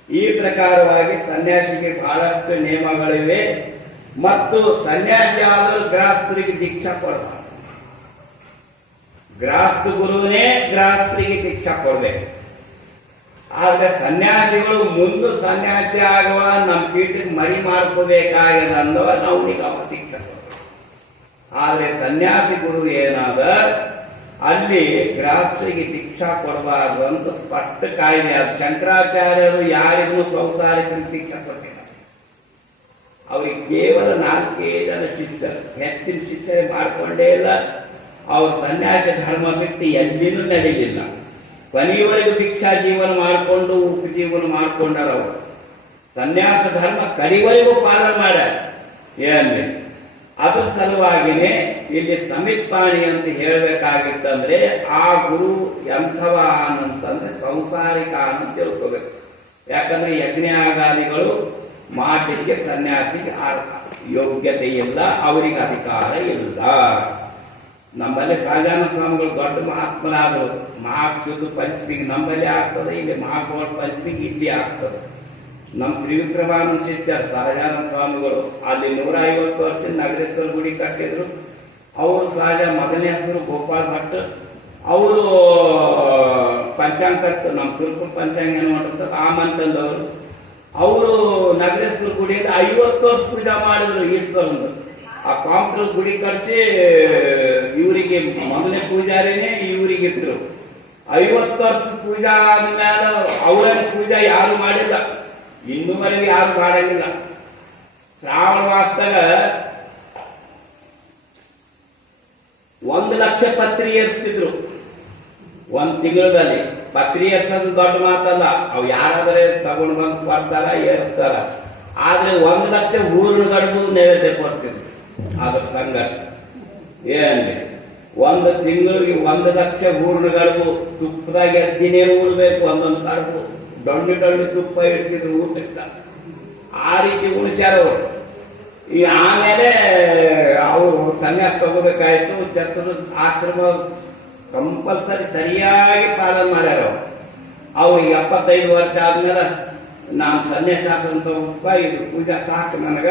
ಈ ಪ್ರಕಾರವಾಗಿ ಸನ್ಯಾಸಿಗೆ ಬಹಳಷ್ಟು ನಿಯಮಗಳಿವೆ. ಮತ್ತು ಸನ್ಯಾಸಿ ಆದರೂ ಗೃಹಸ್ಥರಿಗೆ ದೀಕ್ಷಾ ಕೊಡಬಾರ್ದು. ಗೃಹಸ್ಥ ಗುರುವೇ ಗೃಹಸ್ಥರಿಗೆ ದೀಕ್ಷಾ ಕೊಡ್ಬೇಕು. ಆದ್ರೆ ಸನ್ಯಾಸಿಗಳು ಮುಂದೆ ಸನ್ಯಾಸಿ ಆಗುವ ನಮ್ಮ ಪೀಠಕ್ಕೆ ಮರಿ ಮಾಡ್ಕೋಬೇಕಾಗಿದೆ ಅಂದವ ಅವನಿಗೆ ಅವ ದೀಕ್ಷಾ ಕೊಡ್ಬೇಕು. ಆದ್ರೆ ಸನ್ಯಾಸಿ ಗುರು ಏನಾದ ಅಲ್ಲಿ ಗೃಹಸ್ಥರಿಗೆ ದೀಕ್ಷಾ ಕೊಡಬಾರ್ದು ಅಂತ ಸ್ಪಷ್ಟ ಕಾಯ್ದೆ. ಅದು ಶಂಕರಾಚಾರ್ಯರು ಯಾರಿಗೂ ಸಂಸಾರಿಕರಿಗೆ ದೀಕ್ಷಾ ಕೊಟ್ಟಿಲ್ಲ. ಅವ್ರಿಗೆ ಕೇವಲ 4 ಜನ ಶಿಷ್ಯರು, ಹೆಚ್ಚಿನ ಶಿಷ್ಯರೇ ಮಾಡ್ಕೊಂಡೇ ಇಲ್ಲ. ಅವ್ರ ಸನ್ಯಾಸಿ ಧರ್ಮ ಬಿಟ್ಟು ಎಲ್ಲಿನೂ ನಡೆಯಲಿಲ್ಲ. ಕೊನೆಯವರೆಗೂ ದೀಕ್ಷಾ ಜೀವನ ಮಾಡಿಕೊಂಡು ಉಪಜೀವನ ಮಾಡ್ಕೊಂಡಾರ. ಅವರು ಸನ್ಯಾಸ ಧರ್ಮ ಕಡೆವರೆಗೂ ಪಾಲನೆ ಮಾಡ್ಯಾರ. ಏನ್ರಿ ಅದ್ರ ಸಲುವಾಗಿನೇ ಇಲ್ಲಿ ಸಮಿತ್ಪಾಣಿ ಅಂತ ಹೇಳ್ಬೇಕಾಗಿತ್ತಂದ್ರೆ ಆ ಗುರು ಎಂಥವ ಅಂತಂದ್ರೆ ಸಂಸಾರಿಕ ಅಂತ ತಿಳ್ಕೋಬೇಕು. ಯಾಕಂದ್ರೆ ಯಜ್ಞಾಗಾದಿಗಳು ಮಾಡಲಿಕ್ಕೆ ಸನ್ಯಾಸಿಗೆ ಯೋಗ್ಯತೆ ಇಲ್ಲ, ಅವರಿಗೆ ಅಧಿಕಾರ ಇಲ್ಲ. ನಮ್ಮಲ್ಲಿ ಸಹಜಾನ ಸ್ವಾಮಿಗಳು ದೊಡ್ಡ ಮಹಾತ್ಮರಾದರು. ಮಹಾಶುದ್ಧ ಪಂಚಮಿಗೆ ನಮ್ಮಲ್ಲಿ ಆಗ್ತದೆ, ಇಲ್ಲಿ ಮಹಾಗೋಳ ಪಂಚಮಿಗೆ ಇಲ್ಲಿ ಆಗ್ತದೆ. ನಮ್ಮ ತ್ರಿವಿಕ್ರಮಾನಂದ ಶಿಷ್ಯರು ಸಹಜಾನ ಸ್ವಾಮಿಗಳು ಅಲ್ಲಿ 150 ವರ್ಷ ನಗರೇಶ್ವರ ಗುಡಿ ಕಟ್ಟಿದ್ರು. ಅವರು ಸಹಜ ಮೊದಲನೇ ಹೆಸರು ಗೋಪಾಲ್ ಭಟ್. ಅವರು ಪಂಚಾಂಗ ಕಟ್ಟು ನಮ್ಮ ಸುರ್ಪುರ ಪಂಚಾಂಗ ಏನು ಮಾಡಿರ್ತಾರೆ ಆ ಮಂತಂದವರು. ಅವರು ನಗರೇಶ್ವರ ಗುಡಿಯಲ್ಲಿ 50 ವರ್ಷ ಪೂಜೆ ಮಾಡಿದ್ರು ಈಶ್ವರಂದು. ಆ ಕಾಂಪ್ಟರ್ ಗುಡಿ ಕಟ್ಸಿ ಇವರಿಗೆ ಮೊದಲನೇ ಪೂಜಾರಿನೇ ಇವರಿಗಿದ್ರು. 50 ವರ್ಷ ಪೂಜಾ ಆದ್ಮೇಲೆ ಅವರ ಪೂಜಾ ಯಾರು ಮಾಡಿಲ್ಲ, ಇನ್ನೂವರೆಗೆ ಯಾರು ಮಾಡಂಗಿಲ್ಲ. ಶ್ರಾವಣ ಮಾಸದಾಗ 1 ಲಕ್ಷ ಪತ್ರಿ ಏರಿಸ್ತಿದ್ರು 1 ತಿಂಗಳಲ್ಲಿ. ಪತ್ರಿ ಏರ್ಸೋದು ದೊಡ್ಡ ಮಾತಲ್ಲ, ಅವು ಯಾರಾದ್ರೆ ತಗೊಂಡು ಬಂದು ಕೊಡ್ತಾರ, ಏರಿಸ್ತಾರ. ಆದ್ರೆ 1 ಲಕ್ಷ ಹೂರ್ಣ ಗಡುಬು ನೈವೇದ್ಯ ಕೊಡ್ತಿದ್ರು. ಅದ್ರ ಸಂಘಟ ಏನ್ರಿ 1 ತಿಂಗಳಿಗೆ 1 ಲಕ್ಷ ಹೂರ್ಣ ಗಡುಬು. ತುಪ್ಪದಾಗ ಎದ್ದಿನೇ ಉಳ್ಬೇಕು ಒಂದೊಂದು ಕಡುಬು. ಡೊಳ್ಳು ತುಪ್ಪ ಇಡ್ತಿದ್ರು ಊಟಕ್ಕೆ. ಆ ರೀತಿ ಉಳಿಸ್ಯಾರ ಅವರು. ಈ ಆಮೇಲೆ ಅವರು ಸನ್ಯಾಸ ತಗೋಬೇಕಾಯ್ತು. ಛತ್ರದ ಆಶ್ರಮ ಕಂಪಲ್ಸರಿ ಸರಿಯಾಗಿ ಪಾಲನೆ ಮಾಡ್ಯಾರ ಅವರು. ಅವ್ರಿಗೆ 75 ವರ್ಷ ಆದ್ಮೇಲೆ ನಾನು ಸನ್ಯಾಸ ತಗೋಪ್ಪ, ಇದು ಪೂಜಾ ಸಾಕು ನನಗ,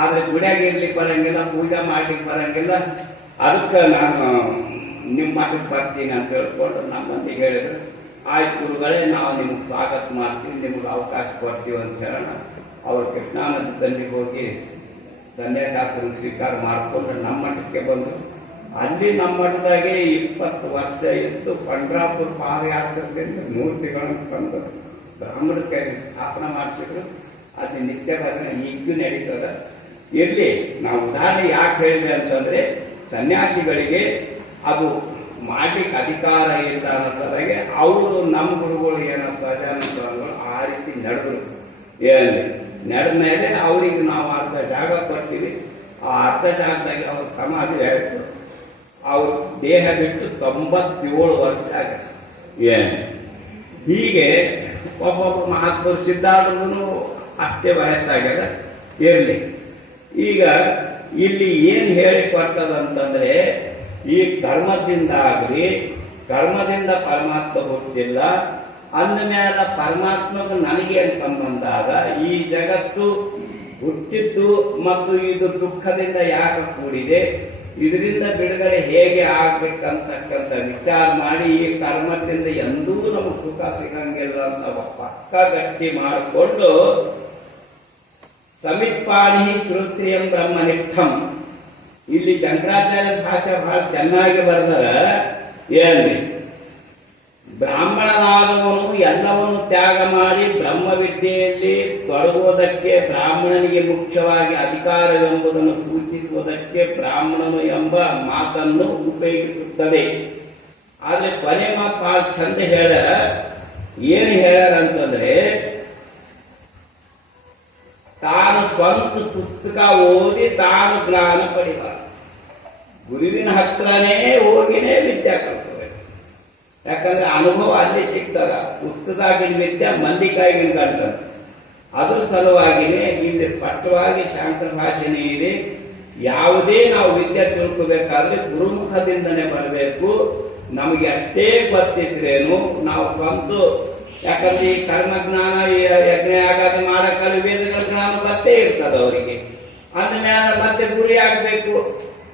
ಆದ್ರೆ ಗುಡಿಯಾಗ ಇರ್ಲಿಕ್ಕೆ ಬರಂಗಿಲ್ಲ, ಪೂಜಾ ಮಾಡ್ಲಿಕ್ಕೆ ಬರಂಗಿಲ್ಲ, ಅದಕ್ಕೆ ನಾನು ನಿಮ್ಮ ಮಠಕ್ಕೆ ಬರ್ತೀನಿ ಅಂತ ಹೇಳ್ಕೊಂಡು ನಮ್ಮ ಮಂದಿಗೆ ಹೇಳಿದ್ರು. ಆಯ್ತು ಗುರುಗಳೇ, ನಾವು ನಿಮ್ಗೆ ಸ್ವಾಗತ ಮಾಡ್ತೀವಿ, ನಿಮ್ಗೆ ಅವಕಾಶ ಕೊಡ್ತೀವಿ ಅಂತ ಹೇಳೋಣ. ಅವರು ಕೃಷ್ಣಾನಂದ ತಂದಿಗೆ ಹೋಗಿ ಸನ್ಯಾಸಾಸ್ತ್ರ ಸ್ವೀಕಾರ ಮಾಡಿಕೊಂಡು ನಮ್ಮ ಮಠಕ್ಕೆ ಬಂದರು. ಅಲ್ಲಿ ನಮ್ಮ ಮಠದಾಗೆ 20 ವರ್ಷ ಇದ್ದು ಪಂಡ್ರಾಪುರ ಪಾದಯಾತ್ರೆಯಿಂದ ಮೂರ್ತಿಗಳನ್ನು ತಂದು ಬ್ರಾಹ್ಮಣ ಕೈಗೆ ಸ್ಥಾಪನೆ ಮಾಡಿಸಿದ್ರು. ಅದು ನಿತ್ಯ ಭಜನೆ ಈಗೂ ನಡೀತದ. ಇರಲಿ, ನಾವು ಉದಾಹರಣೆ ಯಾಕೆ ಹೇಳಿದೆ ಅಂತಂದ್ರೆ ಸನ್ಯಾಸಿಗಳಿಗೆ ಅದು ಮಾಡ್ಲಿಕ್ಕೆ ಅಧಿಕಾರ ಇಲ್ಲ ಅನ್ನೋದಾಗೆ ಅವರು ನಮ್ಮ ಗುರುಗಳು ಏನೋ ಸಹಜಾನ ಸ್ವಾಮಿಗಳು ಆ ರೀತಿ ನಡೆದ್ರು. ಏನು ನಡೆದ ಮೇಲೆ ಅವ್ರಿಗೆ ನಾವು ಅರ್ಧ ಜಾಗ ಕೊಡ್ತೀವಿ. ಆ ಅರ್ಧ ಜಾಗದಾಗ ಅವ್ರ ಸಮಾಧಿ ಆಯಿತು. ಅವ್ರ ದೇಹ ಬಿಟ್ಟು 97 ವರ್ಷ ಆಗಿದೆ. ಏನು ಹೀಗೆ ಒಬ್ಬೊಬ್ಬ ಮಹಾತ್ಮರು ಸಿದ್ಧಾರ್ಥನು ಅಷ್ಟೇ ವಯಸ್ಸಾಗ್ಯದ. ಇರಲಿ, ಈಗ ಇಲ್ಲಿ ಏನು ಹೇಳಿಕೊಡ್ತದಂತಂದ್ರೆ, ಈ ಕರ್ಮದಿಂದ ಆಗಲಿ, ಕರ್ಮದಿಂದ ಪರಮಾತ್ಮ ಹುಟ್ಟಿಲ್ಲ ಅಂದಮೇಲೆ ಪರಮಾತ್ಮಗೂ ನನಗೇನು ಸಂಬಂಧ ಅದ? ಈ ಜಗತ್ತು ಹುಟ್ಟಿದ್ದು ಮತ್ತು ಇದು ದುಃಖದಿಂದ ಯಾಕೆ ಕೂಡಿದೆ, ಇದರಿಂದ ಬಿಡುಗಡೆ ಹೇಗೆ ಆಗ್ಬೇಕಂತಕ್ಕಂಥ ವಿಚಾರ ಮಾಡಿ, ಈ ಕರ್ಮದಿಂದ ಎಂದೂ ನಮಗೆ ಸುಖ ಸಿಗಂಗಿಲ್ಲ ಅಂತ ಪಕ್ಕ ಗಟ್ಟಿ ಮಾಡಿಕೊಂಡು ಸಮಿತ್ಪಾಣಿ ಶ್ರೋತ್ರಿಯಂ ಬ್ರಹ್ಮನಿಷ್ಠಂ, ಇಲ್ಲಿ ಶಂಕರಾಚಾರ್ಯ ಭಾಷೆ ಬಹಳ ಚೆನ್ನಾಗಿ ಬರ್ತದ. ಏನ್ರಿ, ಬ್ರಾಹ್ಮಣನಾದವನು ಎಲ್ಲವನ್ನು ತ್ಯಾಗ ಮಾಡಿ ಬ್ರಹ್ಮವಿದ್ಯೆಯಲ್ಲಿ ತೊಡಗುವುದಕ್ಕೆ ಬರಾಹ್ಮಣನಿಗೆ ಮುಖ್ಯವಾಗಿ ಅಧಿಕಾರವೆಂಬುದನ್ನು ಸೂಚಿಸುವುದಕ್ಕೆ ಬ್ರಾಹ್ಮಣನು ಎಂಬ ಮಾತನ್ನು ಉಪಯೋಗಿಸುತ್ತದೆ. ಆದರೆ ಕೊನೆ ಮಾತು ಬಹಳ ಚಂದ ಹೇಳ್ಯಾರ. ಏನು ಹೇಳ್ಯಾರ ಅಂತಂದ್ರೆ, ತಾನು ಸ್ವಂತ ಪುಸ್ತಕ ಓದಿ ತಾನು ಜ್ಞಾನ ಪಡಿಬಾರ್ದು, ಗುರುವಿನ ಹತ್ರನೇ ಹೋಗಿನೇ ವಿದ್ಯೆ ಕಲ್ತ್ಕೋಬೇಕು. ಯಾಕಂದ್ರೆ ಅನುಭವ ಅಲ್ಲಿ ಸಿಗ್ತದ. ಪುಸ್ತಕದಾಗಿನ ವಿದ್ಯೆ ಮಂದಿಕಾಯಿಗಿನ ಕಲ್ತದ. ಅದ್ರ ಸಲುವಾಗಿನೇ ಇಲ್ಲಿ ಸ್ಪಷ್ಟವಾಗಿ ಶಾಂತ ಭಾಷೆನೇ ಇದೆ. ಯಾವುದೇ ನಾವು ವಿದ್ಯೆ ತಿಳ್ಕೋಬೇಕಾದ್ರೆ ಗುರುಮುಖದಿಂದನೇ ಬರಬೇಕು. ನಮಗೆ ಅಷ್ಟೇ ಗೊತ್ತಿದ್ರೇನು ನಾವು ಸ್ವಂತ, ಯಾಕಂದ್ರೆ ಈ ಕರ್ಮಜ್ಞಾನ, ಯಜ್ಞ ಯಾಗಾದಿ ಮಾಡಕ್ಕಲ್ಲಿ ವೇದಗಳ ಜ್ಞಾನ ಗೊತ್ತೇ ಇರ್ತದ ಅವರಿಗೆ. ಅಂದಮೇಲೆ ಮತ್ತೆ ಗುರಿ ಆಗ್ಬೇಕು.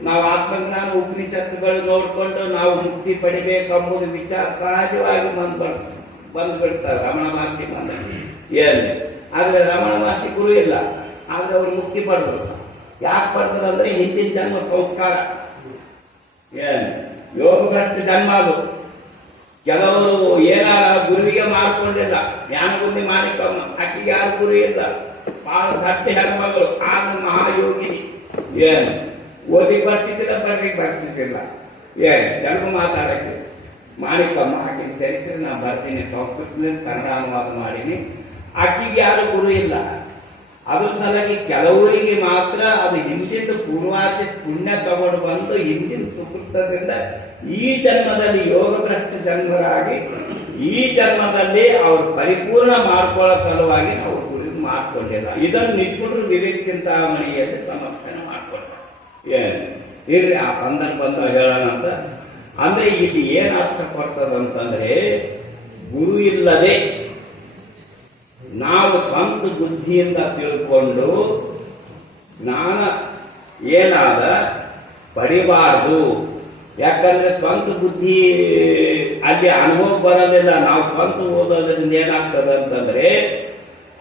ನಾವು ಆತ್ಮಜ್ಞಾನ ಉಪನಿಷತ್ತುಗಳು ನೋಡ್ಕೊಂಡು ನಾವು ಮುಕ್ತಿ ಪಡಿಬೇಕೆಂಬುದು ವಿಚಾರ ಸಹಜವಾಗಿ ಬಂದ್ಬಿಡ್ತಾರೆ. ರಮಣ ಮಹರ್ಷಿ ಬಂದ ಏನು, ಆದ್ರೆ ರಮಣ ಮಹರ್ಷಿ ಗುರು ಇಲ್ಲ, ಆದ್ರೆ ಅವ್ರು ಮುಕ್ತಿ ಪಡೆದ್ರು. ಯಾಕೆ ಪಡೆದ್ರು ಅಂದ್ರೆ ಹಿಂದಿನ ಜನ್ಮ ಸಂಸ್ಕಾರ. ಏನು ಯೋಗಭ್ರಷ್ಟ ಜನ್ಮ ಅದು. ಕೆಲವರು ಏನಾರ ಗುರುವಿಗೆ ಮಾಡ್ಕೊಂಡಿಲ್ಲ, ಜ್ಞಾನಗುಂದಿ ಮಾಡಿಕಮ್ಮ, ಆಕೆಗೆ ಯಾರು ಗುರು ಇಲ್ಲ, ಬಹಳ ದಟ್ಟಿ ಹೆಣ್ಮಗಳು, ಆಗ ಮಹಾಯೋಗಿನಿ. ಏನು ಓದಿ ಬರ್ತಿದ್ದಿಲ್ಲ, ಬರ್ಲಿಕ್ಕೆ ಬರ್ತಿದ್ದಿಲ್ಲ. ಏನು ಜನರು ಮಾತಾಡಕ್ಕೆ ಮಾಣಿಕಮ್ಮ, ಆಕೆಗೆ ಚರಿತ್ರೆ ನಾನು ಬರ್ತೀನಿ, ಸಂಸ್ಕೃತದಿಂದ ಕನ್ನಡ ಅನುವಾದ ಮಾಡೀನಿ. ಆಕೆಗೆ ಯಾರು ಗುರು ಇಲ್ಲ. ಅದ್ರ ಸಲುವಾಗಿ ಕೆಲವರಿಗೆ ಮಾತ್ರ ಅದು ಹಿಂದಿನ ಪೂರ್ವಾರ್ಜಿ ಪುಣ್ಯ ತಗೊಂಡು ಬಂದು ಹಿಂದಿನ ಸುಕೃತದಿಂದ ಈ ಜನ್ಮದಲ್ಲಿ ಯೋಗಭ್ರಷ್ಟ ಜನ್ಮರಾಗಿ ಈ ಜನ್ಮದಲ್ಲಿ ಅವರು ಪರಿಪೂರ್ಣ ಮಾಡ್ಕೊಳ್ಳೋ ಸಲುವಾಗಿ ನಾವು ಗುರು ಮಾಡ್ಕೊಂಡಿಲ್ಲ. ಇದನ್ನು ನಿಜಗುರು ವಿವೇಕ ಚಿಂತಾಮಣಿಯಲ್ಲಿ ಸಮರ್ಥನೆ ಮಾಡ್ಕೊಳ್ತಾರೆ. ಏನು ಇರ್ಲಿ, ಆ ಸಂದರ್ಭ ಹೇಳೋಣ ಅಂತ. ಅಂದ್ರೆ ಇಲ್ಲಿ ಏನ್ ಅರ್ಥ ಕೊಡ್ತದಂತಂದ್ರೆ, ಗುರು ಇಲ್ಲದೆ ನಾವು ಸ್ವಂತ ಬುದ್ಧಿಯಿಂದ ತಿಳ್ಕೊಂಡು ಜ್ಞಾನ ಏನಾದ ಪಡಿಬಾರ್ದು. ಯಾಕಂದ್ರೆ ಸ್ವಂತ ಬುದ್ಧಿ ಅಲ್ಲಿ ಅನುಭವ ಬರೋದಿಲ್ಲ. ನಾವು ಸ್ವಂತ ಓದೋದ್ರಿಂದ ಏನಾಗ್ತದೆ ಅಂತಂದ್ರೆ,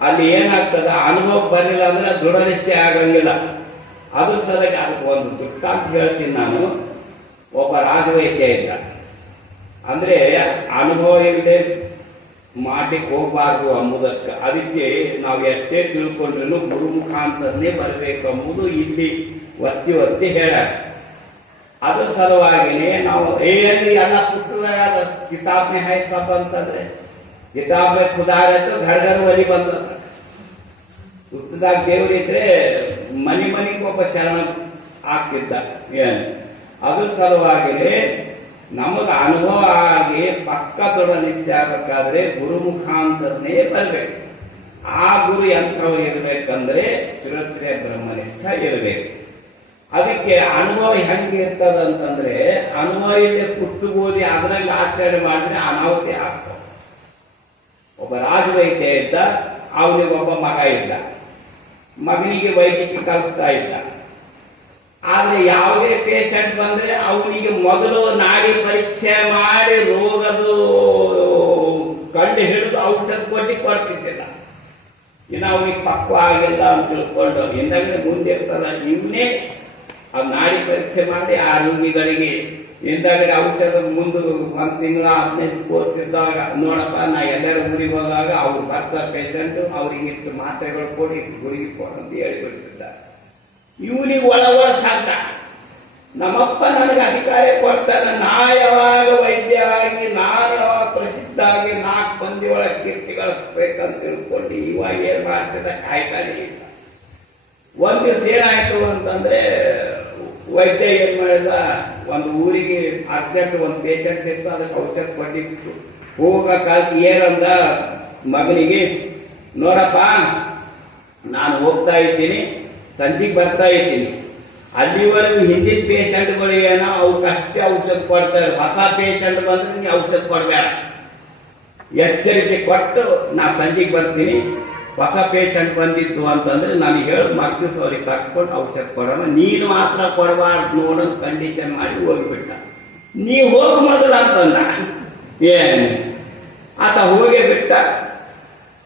ಅಲ್ಲಿ ಏನಾಗ್ತದ, ಅನುಭವ ಬರಲಿಲ್ಲ ಅಂದ್ರೆ ದೃಢ ನಿಶ್ಚಯ ಆಗಂಗಿಲ್ಲ. ಅದ್ರ ಸಲುವಾಗಿ ಅದಕ್ಕೆ ಒಂದು ದೃಷ್ಟಾಂತ ಹೇಳ್ತೀನಿ ನಾನು. ಒಬ್ಬ ರಾಜವೈದ್ಯ ಇದ್ದ. ಅಂದ್ರೆ ಅನುಭವ ಇಲ್ಲದೆ ಮಾಡ್ಲಿಕ್ಕೆ ಹೋಗಬಾರ್ದು ಎಂಬುದಕ್ಕೆ, ಅದಕ್ಕೆ ನಾವು ಎಷ್ಟೇ ತಿಳ್ಕೊಂಡ್ರೂ ಗುರು ಮುಖಾಂತರನೇ ಬರಬೇಕು ಎಂಬುದು ಇಲ್ಲಿ ಒತ್ತಿ ಒತ್ತಿ ಹೇಳ. ಅದ್ರ ಸಲುವಾಗಿನೇ ನಾವು ಏನು ಎಲ್ಲ ಪುಸ್ತಕದಾಗ ಕಿತಾಬ್ನೆ ಹೈ ಸಬ್ ಅಂತಂದ್ರೆ, ಕಿತಾಬ್ ಖುದಾರತ್ತು ಘರ್ ಘರ್ ಒಲಿ ಬಂದ. ಪುಸ್ತಕದಾಗ ದೇವರಿದ್ರೆ ಮನಿ ಮನಿಗೊಬ್ಬ ಶರಣ ಆಗ್ತಿದ್ದ. ಏನು ಅದ್ರ ಸಲುವಾಗಿನೇ ನಮಗ ಅನುಭವ ಆಗಿ ಪಕ್ಕ ದೊಡ್ಡ ನಿತ್ಯ ಆಗಬೇಕಾದ್ರೆ ಗುರು ಮುಖಾಂತರನೇ ಬರಬೇಕು. ಆ ಗುರು ಎಂಥವು ಇರಬೇಕಂದ್ರೆ ಶ್ರೋತ್ರಿಯ ಬ್ರಹ್ಮನಿಷ್ಠ ಇರಬೇಕು. ಅದಕ್ಕೆ ಅನುಭವ ಹೆಂಗೆ ಇರ್ತದಂತಂದ್ರೆ, ಅನುಭವ ಇಲ್ಲಿ ಪುಸ್ತಕ ಓದಿ ಅದ್ರಲ್ಲಿ ಆಚರಣೆ ಮಾಡಿದ್ರೆ ಅನಾಹುತಿ ಆಗ್ತವೆ. ಒಬ್ಬ ರಾಜವೈದ್ಯ ಇದ್ದ, ಅವನಿಗೆ ಒಬ್ಬ ಮಗ ಇದ್ದ. ಮಗನಿಗೆ ವೈದ್ಯಕೀಯ ಕಲಿಸ್ತಾ ಇದ್ದ. ಆದ್ರೆ ಯಾವುದೇ ಪೇಷಂಟ್ ಬಂದ್ರೆ ಅವನಿಗೆ ಮೊದಲು ನಾಡಿ ಪರೀಕ್ಷೆ ಮಾಡಿ ರೋಗದ ಕಂಡು ಹಿಡಿದು ಔಷಧ ಕೊಡ್ತಿದ್ದಿಲ್ಲ. ಇನ್ನು ಅವನಿಗೆ ಪಕ್ವ ಆಗಿಲ್ಲ ಅಂತ ತಿಳ್ಕೊಂಡು ಹಿಂದಾಗಲೇ ಮುಂದೆ ಇರ್ತದ, ಇವನೇ ಅದು ನಾಡಿ ಪರೀಕ್ಷೆ ಮಾಡಿ ಆ ರೋಗಿಗಳಿಗೆ ಹಿಂದಾಗಲೇ ಔಷಧ ಮುಂದೆ 1 ತಿಂಗಳ 15 ಕೋರ್ಸ್ ಇದ್ದಾಗ, ನೋಡಪ್ಪ ನಾ ಎಲ್ಲರ ಊರಿಗೆ ಹೋದಾಗ ಅವ್ರು ಬರ್ತಾರೆ ಪೇಷಂಟ್, ಅವ್ರಿಗೆ ಇಷ್ಟು ಮಾತ್ರೆಗಳು ಕೊಡಿ, ಗುರಿಗೆ ಕೊಡು ಅಂತ ಹೇಳಿಬಿಡ್ತಿದ್ದ. ಇವನಿಗೆ ಒಳ ಶಾಂತ, ನಮ್ಮಪ್ಪ ನನಗೆ ಅಧಿಕಾರ ಕೊಡ್ತಾನೆ, ನಾ ಯಾವಾಗ ವೈದ್ಯ ಆಗಿ ನಾನು ಯಾವಾಗ ಪ್ರಸಿದ್ಧ ಇದ್ದಾಗೆ 4 ಮಂದಿ ಒಳಗೆ ಕೀರ್ತಿ ಗಳಿಸ್ಬೇಕಂತ ತಿಳ್ಕೊಂಡು ಇವಾಗ ಏನ್ ಮಾಡ್ತಿದ್ದ ಕಾಯ್ತಾನೆ ಇಲ್ಲ. ಒಂದ್ ದಿವಸ ಏನಾಯ್ತು ಅಂತಂದ್ರೆ ವೈದ್ಯ ಏನ್ ಮಾಡಿದ, ಒಂದು ಊರಿಗೆ ಅರ್ಜೆಂಟ್ ಒಂದು ಪೇಷಂಟ್ ಇತ್ತು, ಅದಕ್ಕೆ ಔಷಧ ಕೊಟ್ಟಿತ್ತು. ಹೋಗಕ್ಕಾಗಿ ಏನಂದ ಮಗನಿಗೆ, ನೋಡಪ್ಪ ನಾನು ಹೋಗ್ತಾ ಇದ್ದೀನಿ, ಸಂಜೆಗೆ ಬರ್ತಾ ಇದ್ದೀನಿ, ಅಲ್ಲಿವರೆಗೂ ಹಿಂದಿನ ಪೇಷಂಟ್ಗಳು ಏನೋ ಅವಕ್ಕಷ್ಟೇ ಔಷಧ ಕೊಡ್ತಾರೆ, ಹೊಸ ಪೇಷಂಟ್ ಬಂದ್ರೆ ನೀವು ಔಷಧ ಕೊಡ್ಬೇಡ, ಎಚ್ಚರಿಕೆ ಕೊಟ್ಟು ನಾ ಸಂಜೆಗೆ ಬರ್ತೀನಿ, ಹೊಸ ಪೇಷಂಟ್ ಬಂದಿತ್ತು ಅಂತಂದ್ರೆ ನನಗೆ ಹೇಳಿ ಮಕ್ಕಳು ಅವ್ರಿಗೆ ಕರ್ಸ್ಕೊಂಡು ಔಷಧ ಕೊಡೋಣ, ನೀನು ಮಾತ್ರ ಕೊಡಬಾರ್ದು ನೋಡೋದು ಕಂಡೀಷನ್ ಮಾಡಿ ಹೋಗಿಬಿಟ್ಟ. ನೀವು ಹೋಗಿ ಮೊದಲು ಅಂತಂದ. ಏನು ಆತ ಹೋಗೇ ಬಿಟ್ಟ.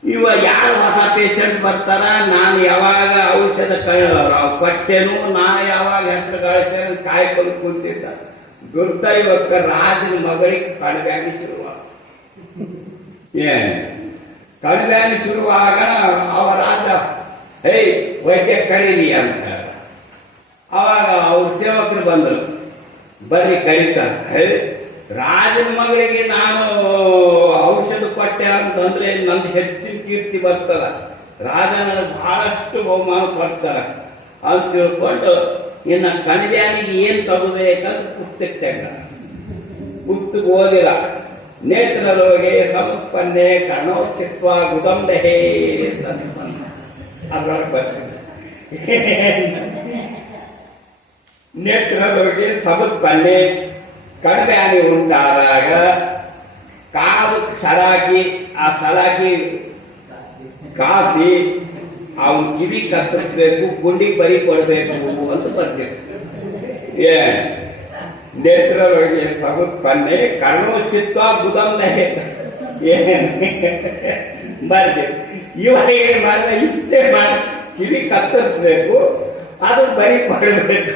ಇವ ಯಾರು ಹೊಸ ಪೇಷಂಟ್ ಬರ್ತಾರ, ನಾನು ಯಾವಾಗ ಔಷಧ ಕೊಟ್ಟೆನು, ನಾ ಯಾವಾಗ ಹೆಸರು ಗಳಿಸ್ತೇನೆ ಕಾಯ್ಕೊಂಡು ಕುಂತಿದ್ದ. ದುರ್ದೈವಕ್ಕ ರಾಜನ ಮಗಳಿಗೆ ಕಡಿಬ್ಯಾಗಿ ಶುರುವಾಗ. ಏನು ಕಡಿಬ್ಯಾಗಿ ಶುರುವಾಗ ಅವ ರಾಜ ವೈದ್ಯ ಕರೀರಿ ಅಂತ. ಅವಾಗ ಅವ್ರ ಸೇವಕರು ಬಂದರು, ಬರ್ರಿ ಕರೀತಾರೆ. ರಾಜನ ಮಗಳಿಗೆ ನಾನು ಔಷಧ ಕೊಟ್ಟೆ ಅಂತಂದ್ರೆ ನಂದು ಹೆಚ್ಚಿನ ಕೀರ್ತಿ ಬರ್ತದ, ರಾಜ ನನಗೆ ಬಹಳಷ್ಟು ಬಹುಮಾನ ಕೊಡ್ತಾರ ಅಂತ ತಿಳ್ಕೊಂಡು ಇನ್ನು ಕಣಿವ್ಯಾನಿಗೆ ಏನ್ ತಗೋಬೇಕಂತ ಪುಸ್ತಕ ತೆಗ್ದ. ಪುಸ್ತಕ ಓದಿಲ್ಲ. ನೇತ್ರರೋಗೆ ಸಮತ್ಪನ್ನೆ ಕರ್ಣೋಚಿತ್ವ ಗುದಂಡಹೇ ಅದ್ರೊಳಗೆ ಬರ್ತಿದ್ದ. ನೇತ್ರರೋಗೆ ಸಮತ್ಪನ್ನೆ ಕಣಿವ್ಯಾನಿ ಉಂಟಾದಾಗ ಕಾಲು ಸರಾಕಿ, ಆ ಸಲಾಕಿ ಕಾಸಿ ಅವನು ಕಿವಿ ಕತ್ತರಿಸ್ಬೇಕು, ಗುಂಡಿಗೆ ಬರಿ ಕೊಡಬೇಕು ಅಂತ ಬರ್ತಿದ್ರು. ನೇತ್ರರೋಗಿ ಸಮತ್ಪನ್ನೆ ಕರ್ಣೋಚಿತ್ವ ಗುದಂಡಹೇ ಬರ್ದೆ. ಇವಾಗ ಏನ್ ಮಾಡಿದ, ಇಷ್ಟೇ ಮಾಡಿ ಕಿವಿ ಕತ್ತರಿಸ್ಬೇಕು, ಅದು ಬರಿ ಕೊಡಬೇಕು.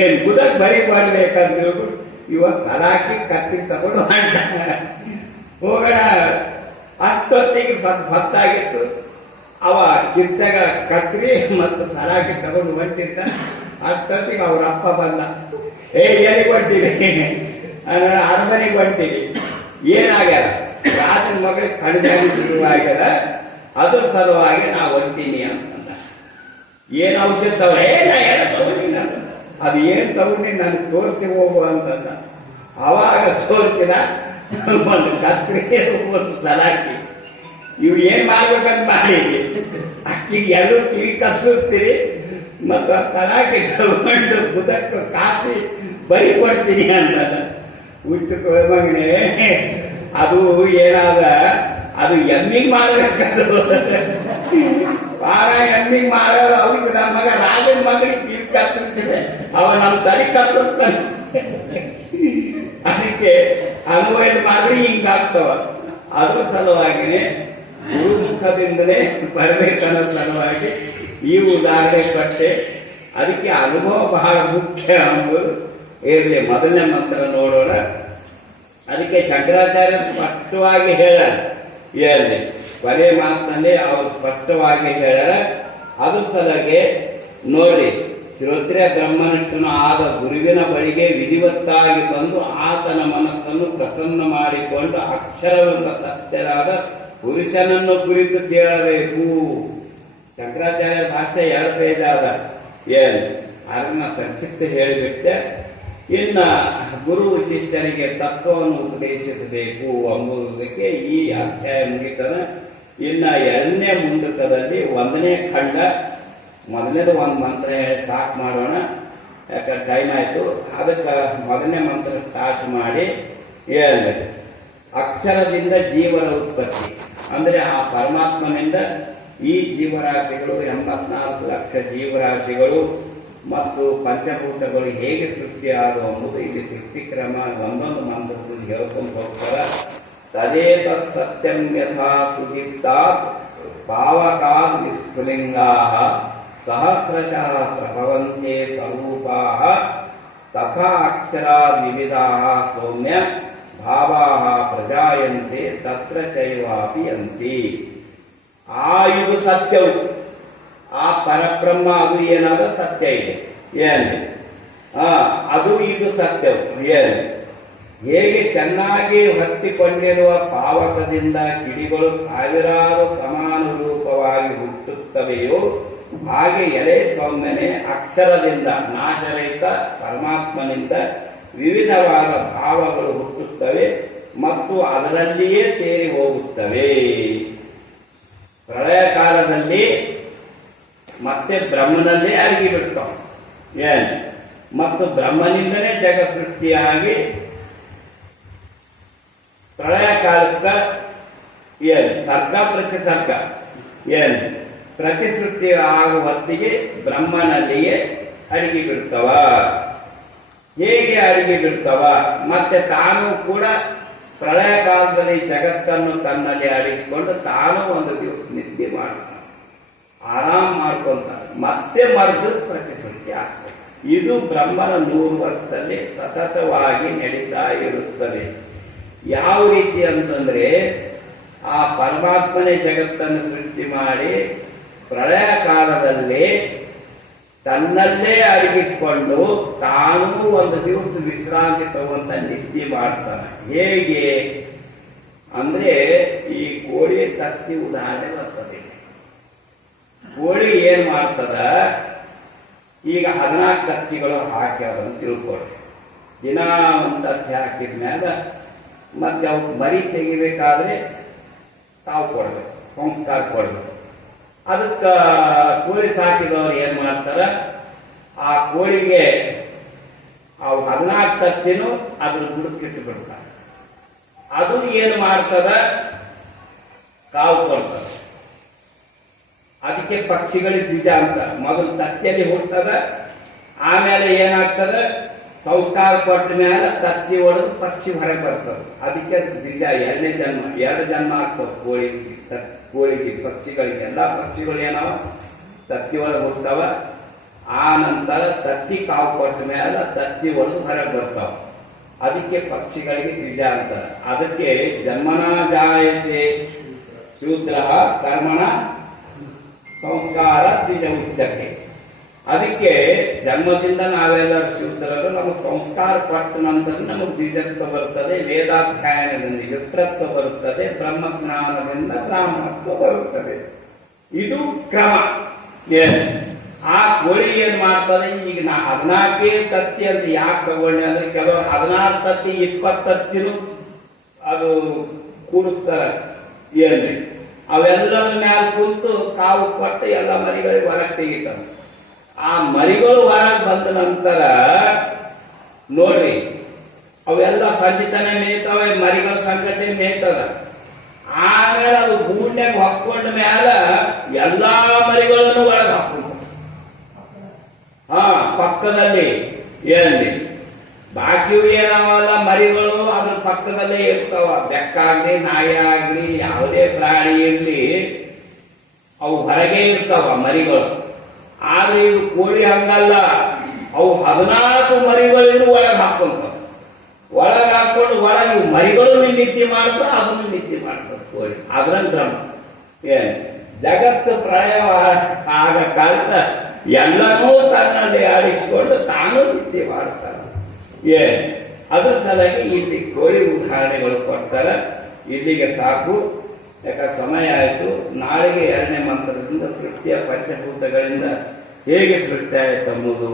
ಏನ್ ಗುದಕ್ ಬರಿ ಕೊಡ್ಬೇಕಂದ್ರು ಇವಾಗ ಸಲಾಕಿ ಕತ್ತಿ ತಗೊಂಡು ಹೊಂಟ. ಹೋಗೋಣ ಅಷ್ಟೊತ್ತಿಗೆ ಹೊತ್ತಾಗಿತ್ತು. ಅವ ಕಿತ್ತಾಗ ಕತ್ರಿ ಮತ್ತು ಸಲಾಕಿ ತಗೊಂಡು ಹೊಂಟಿದ್ದ. ಅಷ್ಟೊತ್ತಿಗೆ ಅವ್ರ ಅಪ್ಪ ಬಂದ. ಎಲ್ಲಿಗೆ ಹೊಂಟಿರಿ? ಅರಮನೆಗೆ ಹೊಂಟಿರಿ. ಏನಾಗ್ಯಾರ, ರಾಜನ ಮಗಳಿಗೆ ಕಡಿಮೆ ಶುರುವಾಗ್ಯದ, ಅದ್ರ ಸಲುವಾಗಿ ನಾ ಹೊಂಟೀನಿ ಅಂತಂದ. ಏನ್ ಔಷಧ ತಗೋ? ನಾ ಎಲ್ಲ ತಗೊಂಡಿನ, ಅದು ಏನ್ ತಗೊಂಡಿ ನನಗೆ ತೋರಿಸಿ ಹೋಗು ಅಂತಂದ. ಅವಾಗ ತೋರಿಸಿದ ಒಂದು ಕತ್ರಿ, ಒಂದು ಸಲಾಕಿ. ಇವು ಏನ್ ಮಾಡ್ಬೇಕಂತ ಮಾಡಿ ಅಕ್ಕಿಗೆ ಎಲ್ಲರೂ ಕಿವಿ ಕತ್ತಿಸ್ತೀರಿ ಮತ್ತು ಆ ಸಲಾಕಿ ತಗೊಂಡು ಬುದಕ್ಕೆ ಕಾಫಿ ಬರಿ ಕೊಡ್ತೀನಿ ಅಂತ. ಹುಟ್ಟು ತೊಳೆಮಗನೆ, ಅದು ಏನಾದ, ಅದು ಎಮ್ಮಿಗೆ ಮಾಡ್ಬೇಕದು. ಪಾರ ಎಮ್ಮಿಗೆ ಮಾಡೋದು ಅವ್ರಿಗೆ. ನಮ್ಮ ಮಗ ರಾಜನ ಮಗನಿಗೆ ಕಿವಿ ಕತ್ತಿಸ್ತಿದೆ, ಅವ ನಮ್ಮ ತಲೆ ಕತ್ತಿಸ್ತಾನೆ. ಅದಕ್ಕೆ ಅನ್ವಯ ಮಾಡಿ ಹಿಂಗಾಗ್ತವ. ಅದ್ರ ಸಲುವಾಗಿನೇ ಗುರುಮುಖದಿಂದಲೇ ಬರಬೇಕನ್ನೋ ಸಲುವಾಗಿ ಈ ಉದಾಹರಣೆ ಕೊಟ್ಟೆ. ಅದಕ್ಕೆ ಅನುಭವ ಬಹಳ ಮುಖ್ಯ ಎಂಬುದು ಇರಲಿ. ಮೊದಲನೇ ಮಂತ್ರ ನೋಡೋಣ. ಅದಕ್ಕೆ ಶಂಕರಾಚಾರ್ಯ ಸ್ಪಷ್ಟವಾಗಿ ಹೇಳಿ ಕೊನೆ ಮಾತಿನಲ್ಲಿ ಅವರು ಸ್ಪಷ್ಟವಾಗಿ ಹೇಳ್ಯಾರ. ಅದು ಸಲಗೆ ನೋಡಿ, ಶ್ರೋತ್ರಿಯ ಬ್ರಹ್ಮನಿಷ್ಠನು ಆದ ಗುರುವಿನ ಬಳಿಗೆ ವಿಧಿವತ್ತಾಗಿ ಬಂದು ಆತನ ಮನಸ್ಸನ್ನು ಪ್ರಸನ್ನ ಮಾಡಿಕೊಂಡು ಅಕ್ಷರವೆಂಬ ಸತ್ಯರಾದ ಪುರುಷನನ್ನು ಕುರಿತು ಕೇಳಬೇಕು. ಶಂಕರಾಚಾರ್ಯ ಭಾಷೆ 2 ಪೇಜ್ ಆದ. ಅದನ್ನ ಸಂಕ್ಷಿಪ್ತ ಹೇಳಿಬಿಟ್ಟೆ. ಇನ್ನ ಗುರು ಶಿಷ್ಯರಿಗೆ ತತ್ವವನ್ನು ಉಪದೇಶಿಸಬೇಕು ಎಂಬುದಕ್ಕೆ ಈ ಅಧ್ಯಾಯ ಮುಗಿತದ. ಇನ್ನ 2ನೇ ಮುಂದಕದಲ್ಲಿ 1ನೇ ಖಂಡ, ಮೊದಲನೇದು ಒಂದು ಮಂತ್ರ ಹೇಳಿ ಸ್ಟಾರ್ಟ್ ಮಾಡೋಣ, ಯಾಕಂದ್ರೆ ಟೈಮ್ ಆಯ್ತು. ಅದಕ್ಕೆ ಮೊದಲನೇ ಮಂತ್ರ ಸ್ಟಾರ್ಟ್ ಮಾಡಿ ಹೇಳ್ಬೇಕು. ಅಕ್ಷರದಿಂದ ಜೀವನ ಉತ್ಪತ್ತಿ ಅಂದ್ರೆ ಆ ಪರಮಾತ್ಮನಿಂದ ಈ ಜೀವರಾಶಿಗಳು 84 ಲಕ್ಷ ಜೀವರಾಶಿಗಳು ಮತ್ತು ಪಂಚಭೂತಗಳು ಹೇಗೆ ಸೃಷ್ಟಿಯಾದವು ಎಂಬುದು ಇಲ್ಲಿ ಸೃಷ್ಟಿಕ್ರಮ ಒಂದೊಂದು ಮಂತ್ರದಲ್ಲಿ ಹೇಳ್ಕೊಂಡು ಹೋಗ್ತಾರೆ. ತದೇತ ಸತ್ಯಂ ಯಥಾ ಸುಜಿತ್ತಾತ್ ಪಾವಕಾತ್ ನಿಸ್ಫುಲಿಂಗಾಃ ಸಹಸ್ರಶಃ ಪ್ರಭವಂತೆ ಸ್ವರೂಪಾಃ ತಥಾ ಅಕ್ಷರಾದ್ ವಿವಿಧಾಃ ಸೌಮ್ಯ ಭಾವಾಃ ಪ್ರಜಾಯಂತೆ ತತ್ರ ಚೈವಾಪಿ ಅಂತಿ. ಇದು ಸತ್ಯವು, ಆ ಪರಬ್ರಹ್ಮ ಅದು ಏನಾದ ಸತ್ಯ ಇದೆ. ಏನು ಅದು ಇದು ಸತ್ಯವು. ಏನು ಹೇಗೆ ಚೆನ್ನಾಗಿ ಹೊತ್ತಿಕೊಂಡಿರುವ ಪಾವಕದಿಂದ ಕಿಡಿಗಳು ಸಾವಿರಾರು ಸಮಾನುರೂಪವಾಗಿ ಹುಟ್ಟುತ್ತವೆಯೋ ಹಾಗೆ ಎಲೆ ಸೌಮ್ಯನೆ ಅಕ್ಷರದಿಂದ ನಾಶರಹಿತ ಪರಮಾತ್ಮನಿಂದ ವಿವಿಧವಾದ ಭಾವಗಳು ಹುಟ್ಟುತ್ತವೆ ಮತ್ತು ಅದರಲ್ಲಿಯೇ ಸೇರಿ ಹೋಗುತ್ತವೆ. ಪ್ರಳಯ ಕಾಲದಲ್ಲಿ ಮತ್ತೆ ಬ್ರಹ್ಮನಲ್ಲೇ ಅಡಗಿ ಬಿಡ್ತಾವ ಮತ್ತು ಬ್ರಹ್ಮನಿಂದಲೇ ಜಗ ಸೃಷ್ಟಿಯಾಗಿ ಪ್ರಳಯ ಕಾಲಕ್ಕ ಸರ್ಗ ಪ್ರತಿಸರ್ಗ ಪ್ರತಿಸೃಷ್ಟಿ ಆಗುವ ಹೊತ್ತಿಗೆ ಬ್ರಹ್ಮನಲ್ಲಿಯೇ ಅಡಗಿ ಬಿಡ್ತವ. ಹೇಗೆ ಅಡಗಿ ಬಿಡ್ತವ? ಮತ್ತೆ ತಾನು ಕೂಡ ಪ್ರಳಯ ಕಾಲದಲ್ಲಿ ಜಗತ್ತನ್ನು ತನ್ನಲ್ಲಿ ಅಡಗಿಕೊಂಡು ತಾನು ಒಂದು ದಿವಸ ನಿದ್ದೆ ಮಾಡ್ತಾನೆ, ಆರಾಮ್ ಮಾಡ್ಕೊಂತಾನೆ, ಮತ್ತೆ ಮರುದಿವಸ ಪ್ರತಿಸೃಷ್ಟಿ ಆಗ್ತದೆ. ಇದು ಬ್ರಹ್ಮನ 100 ವರ್ಷದಲ್ಲಿ ಸತತವಾಗಿ ನಡೀತಾ ಇರುತ್ತದೆ. ಯಾವ ರೀತಿ ಅಂತಂದ್ರೆ ಆ ಪರಮಾತ್ಮನೇ ಜಗತ್ತನ್ನು ಸೃಷ್ಟಿ ಮಾಡಿ ಪ್ರಳಯ ಕಾಲದಲ್ಲಿ ತನ್ನಲ್ಲೇ ಅಡಗಿಸಿಕೊಂಡು ತಾನೂ ಒಂದು ದಿವಸ ವಿಶ್ರಾಂತಿ ತಗೊಂತ ನಿದ್ದೆ ಮಾಡ್ತಾನೆ. ಹೇಗೆ ಅಂದ್ರೆ ಈ ಕೋಳಿ ತತ್ತಿ ಉದಾಹರಣೆ ಬರ್ತದೆ. ಕೋಳಿ ಏನ್ ಮಾಡ್ತದ, ಈಗ 14 ತತ್ತಿಗಳು ಹಾಕ್ಯಾವ ತಿಳ್ಕೊಳ್ರಿ. ದಿನ ಒಂದು ತತ್ತಿ ಹಾಕಿದ್ಮ್ಯಾಗ ಮತ್ತೆ ಅವು ಮರಿ ತೆಗಿಬೇಕಾದ್ರೆ ತಾವು ಕೊಡ್ಬೇಕು, ಸಂಸ್ಕಾರ ಕೊಡ್ಬೇಕು. ಅದಕ್ಕೆ ಕೋಳಿ ಸಾಕಿದವ್ರು ಏನ್ ಮಾಡ್ತಾರ, ಆ ಕೋಳಿಗೆ ಅವು 14 ತತ್ತಿನೂ ಅದ್ರ ದುಡುಕಿಟ್ಟು ಬಿಡ್ತಾರೆ. ಅದು ಏನು ಮಾಡ್ತದ, ಕಾವು ಕೊಡ್ತದ. ಅದಕ್ಕೆ ಪಕ್ಷಿಗಳಿಗೆ ಬೀಜ ಅಂತ ಮೊದಲು ತತ್ತಿಯಲ್ಲಿ ಹೋಗ್ತದ, ಆಮೇಲೆ ಏನಾಗ್ತದ, ಸಂಸ್ಕಾರ ಕೊಟ್ಟ ಮೇಲೆ ತತ್ತಿ ಹೊಡೆದು ಪಕ್ಷಿ ಹೊರಗೆ ಬರ್ತದೆ. ಅದಕ್ಕೆ ಬೀಜ 2ನೇ ಜನ್ಮ 2 ಜನ್ಮ ಆಗ್ತದೆ ಕೋಳಿಗೆ ಪಕ್ಷಿಗಳಿಗೆ. ಎಲ್ಲ ಪಕ್ಷಿಗಳು ಏನವ ತತ್ತಿ ಒಳಗೆ ಹೋಗ್ತಾವ. ಆ ನಂತರ ತತ್ತಿ ಕಾವು ಕೊಟ್ಟ ಮೇಲೆ ತತ್ತಿ ಹೊಡೆದು ಹೊರಗೆ ಬರ್ತಾವ. ಅದಕ್ಕೆ ಪಕ್ಷಿಗಳಿಗೆ ಬೀಜ ಅಂತ. ಅದಕ್ಕೆ ಜನ್ಮನ ಜಾಯತೆ ಶೂದ್ರ ಕರ್ಮಣ ಸಂಸ್ಕಾರ ಬೀಜ ಉಚ್ಚಕ್ಕೆ. ಅದಕ್ಕೆ ಜನ್ಮದಿಂದ ನಾವೆಲ್ಲ ಶೂದ್ರರು, ನಮಗೆ ಸಂಸ್ಕಾರ ಕೊಟ್ಟ ನಂತರ ನಮಗೆ ಬೀಜತ್ವ ಬರುತ್ತದೆ, ವೇದಾಧ್ಯಯನದಿಂದ ಯುಕ್ತತ್ವ ಬರುತ್ತದೆ, ಬ್ರಹ್ಮಜ್ಞಾನದಿಂದ ಬ್ರಾಹ್ಮಣತ್ವ ಬರುತ್ತದೆ. ಇದು ಕ್ರಮ. ಆ ಕೋಳಿ ಏನ್ ಮಾಡ್ತದೆ, ಈಗ ನಾ 14 ತತ್ತಿ ಅಂತ ಯಾಕೆ ತಗೊಂಡೆ ಅಂದ್ರೆ ಕೆಲವರು 16 ತತ್ತಿ 20 ತತ್ತಿನೂ ಅದು ಕೂಡಿಸ್ತಾರೆ. ಏನ್ರಿ ಅವೆಲ್ಲರ ಮ್ಯಾಲ ಕುಂತು ಕಾವು ಕೊಟ್ಟು ಎಲ್ಲ ಮರಿಗಳಿಗೆ ಹೊರಗೆ ತೆಗಿತಾರೆ. ಆ ಮರಿಗಳು ಹೊರಗೆ ಬಂದ ನಂತರ ನೋಡ್ರಿ ಅವೆಲ್ಲ ಸಂಜಿತನೆ ಮೇಯ್ತವೆ, ಮರಿಗಳ ಸಂಗತಿ ಮೇಯ್ತದ. ಆಮೇಲೆ ಅದು ಗೂಡ್ನ್ಯಾಗ ಹೊಕ್ಕೊಂಡ ಮ್ಯಾಲ ಎಲ್ಲಾ ಮರಿಗಳನ್ನು ಒಳಗೆ ಹಾಕೊಂಡು ಪಕ್ಕದಲ್ಲಿ ಏನ್ರಿ ಬಾಕಿಯು ಏನಾವಲ್ಲ ಮರಿಗಳು ಅದ್ರ ಪಕ್ಕದಲ್ಲೇ ಇರ್ತಾವ. ಬೆಕ್ಕಾಗ್ಲಿ ನಾಯಿ ಆಗ್ಲಿ ಯಾವುದೇ ಪ್ರಾಣಿ ಇರ್ಲಿ ಅವು ಹೊರಗೆ ಇರ್ತಾವ ಮರಿಗಳು. ಆದ್ರೆ ಇದು ಕೋಳಿ ಹಂಗಲ್ಲ, ಅವು 14 ಮರಿಗಳಿಗೂ ಒಳಗೆ ಹಾಕೊಂತಾವ. ಒಳಗೆ ಹಾಕೊಂಡು ಒಳಗೆ ಮರಿಗಳು ನಿತ್ಯ ಮಾಡ್ತಾವ, ಅದನ್ನು ನಿತ್ಯ ಮಾಡ್ತಾವ ಕೋಳಿ. ಅದ್ರಲ್ಲಿ ಕ್ರಮ ಜಗತ್ತು ಪ್ರಳಯ ಆಗ ಕಾಲದ ಎಲ್ಲನೂ ತನ್ನಲ್ಲಿ ಆಡಿಸಿಕೊಂಡು ತಾನು ನಿತ್ಯ ಮಾಡ್ತಾನೆ. ಅದ್ರ ಸಲುವಾಗಿ ಇಲ್ಲಿ ಕೋಳಿ ಉದಾಹರಣೆಗಳು ಕೊಡ್ತಾರೆ. ಇಲ್ಲಿಗೆ ಸಾಕು, ಯಾಕಂದ್ರೆ ಸಮಯ ಆಯಿತು. ನಾಳೆಗೆ 2ನೇ ಮಂತ್ರದಿಂದ ಸೃಷ್ಟಿಯ ಪಂಚಭೂತಗಳಿಂದ ಹೇಗೆ ಸೃಷ್ಟಿ ಆಯ್ತು ಎಂಬುದು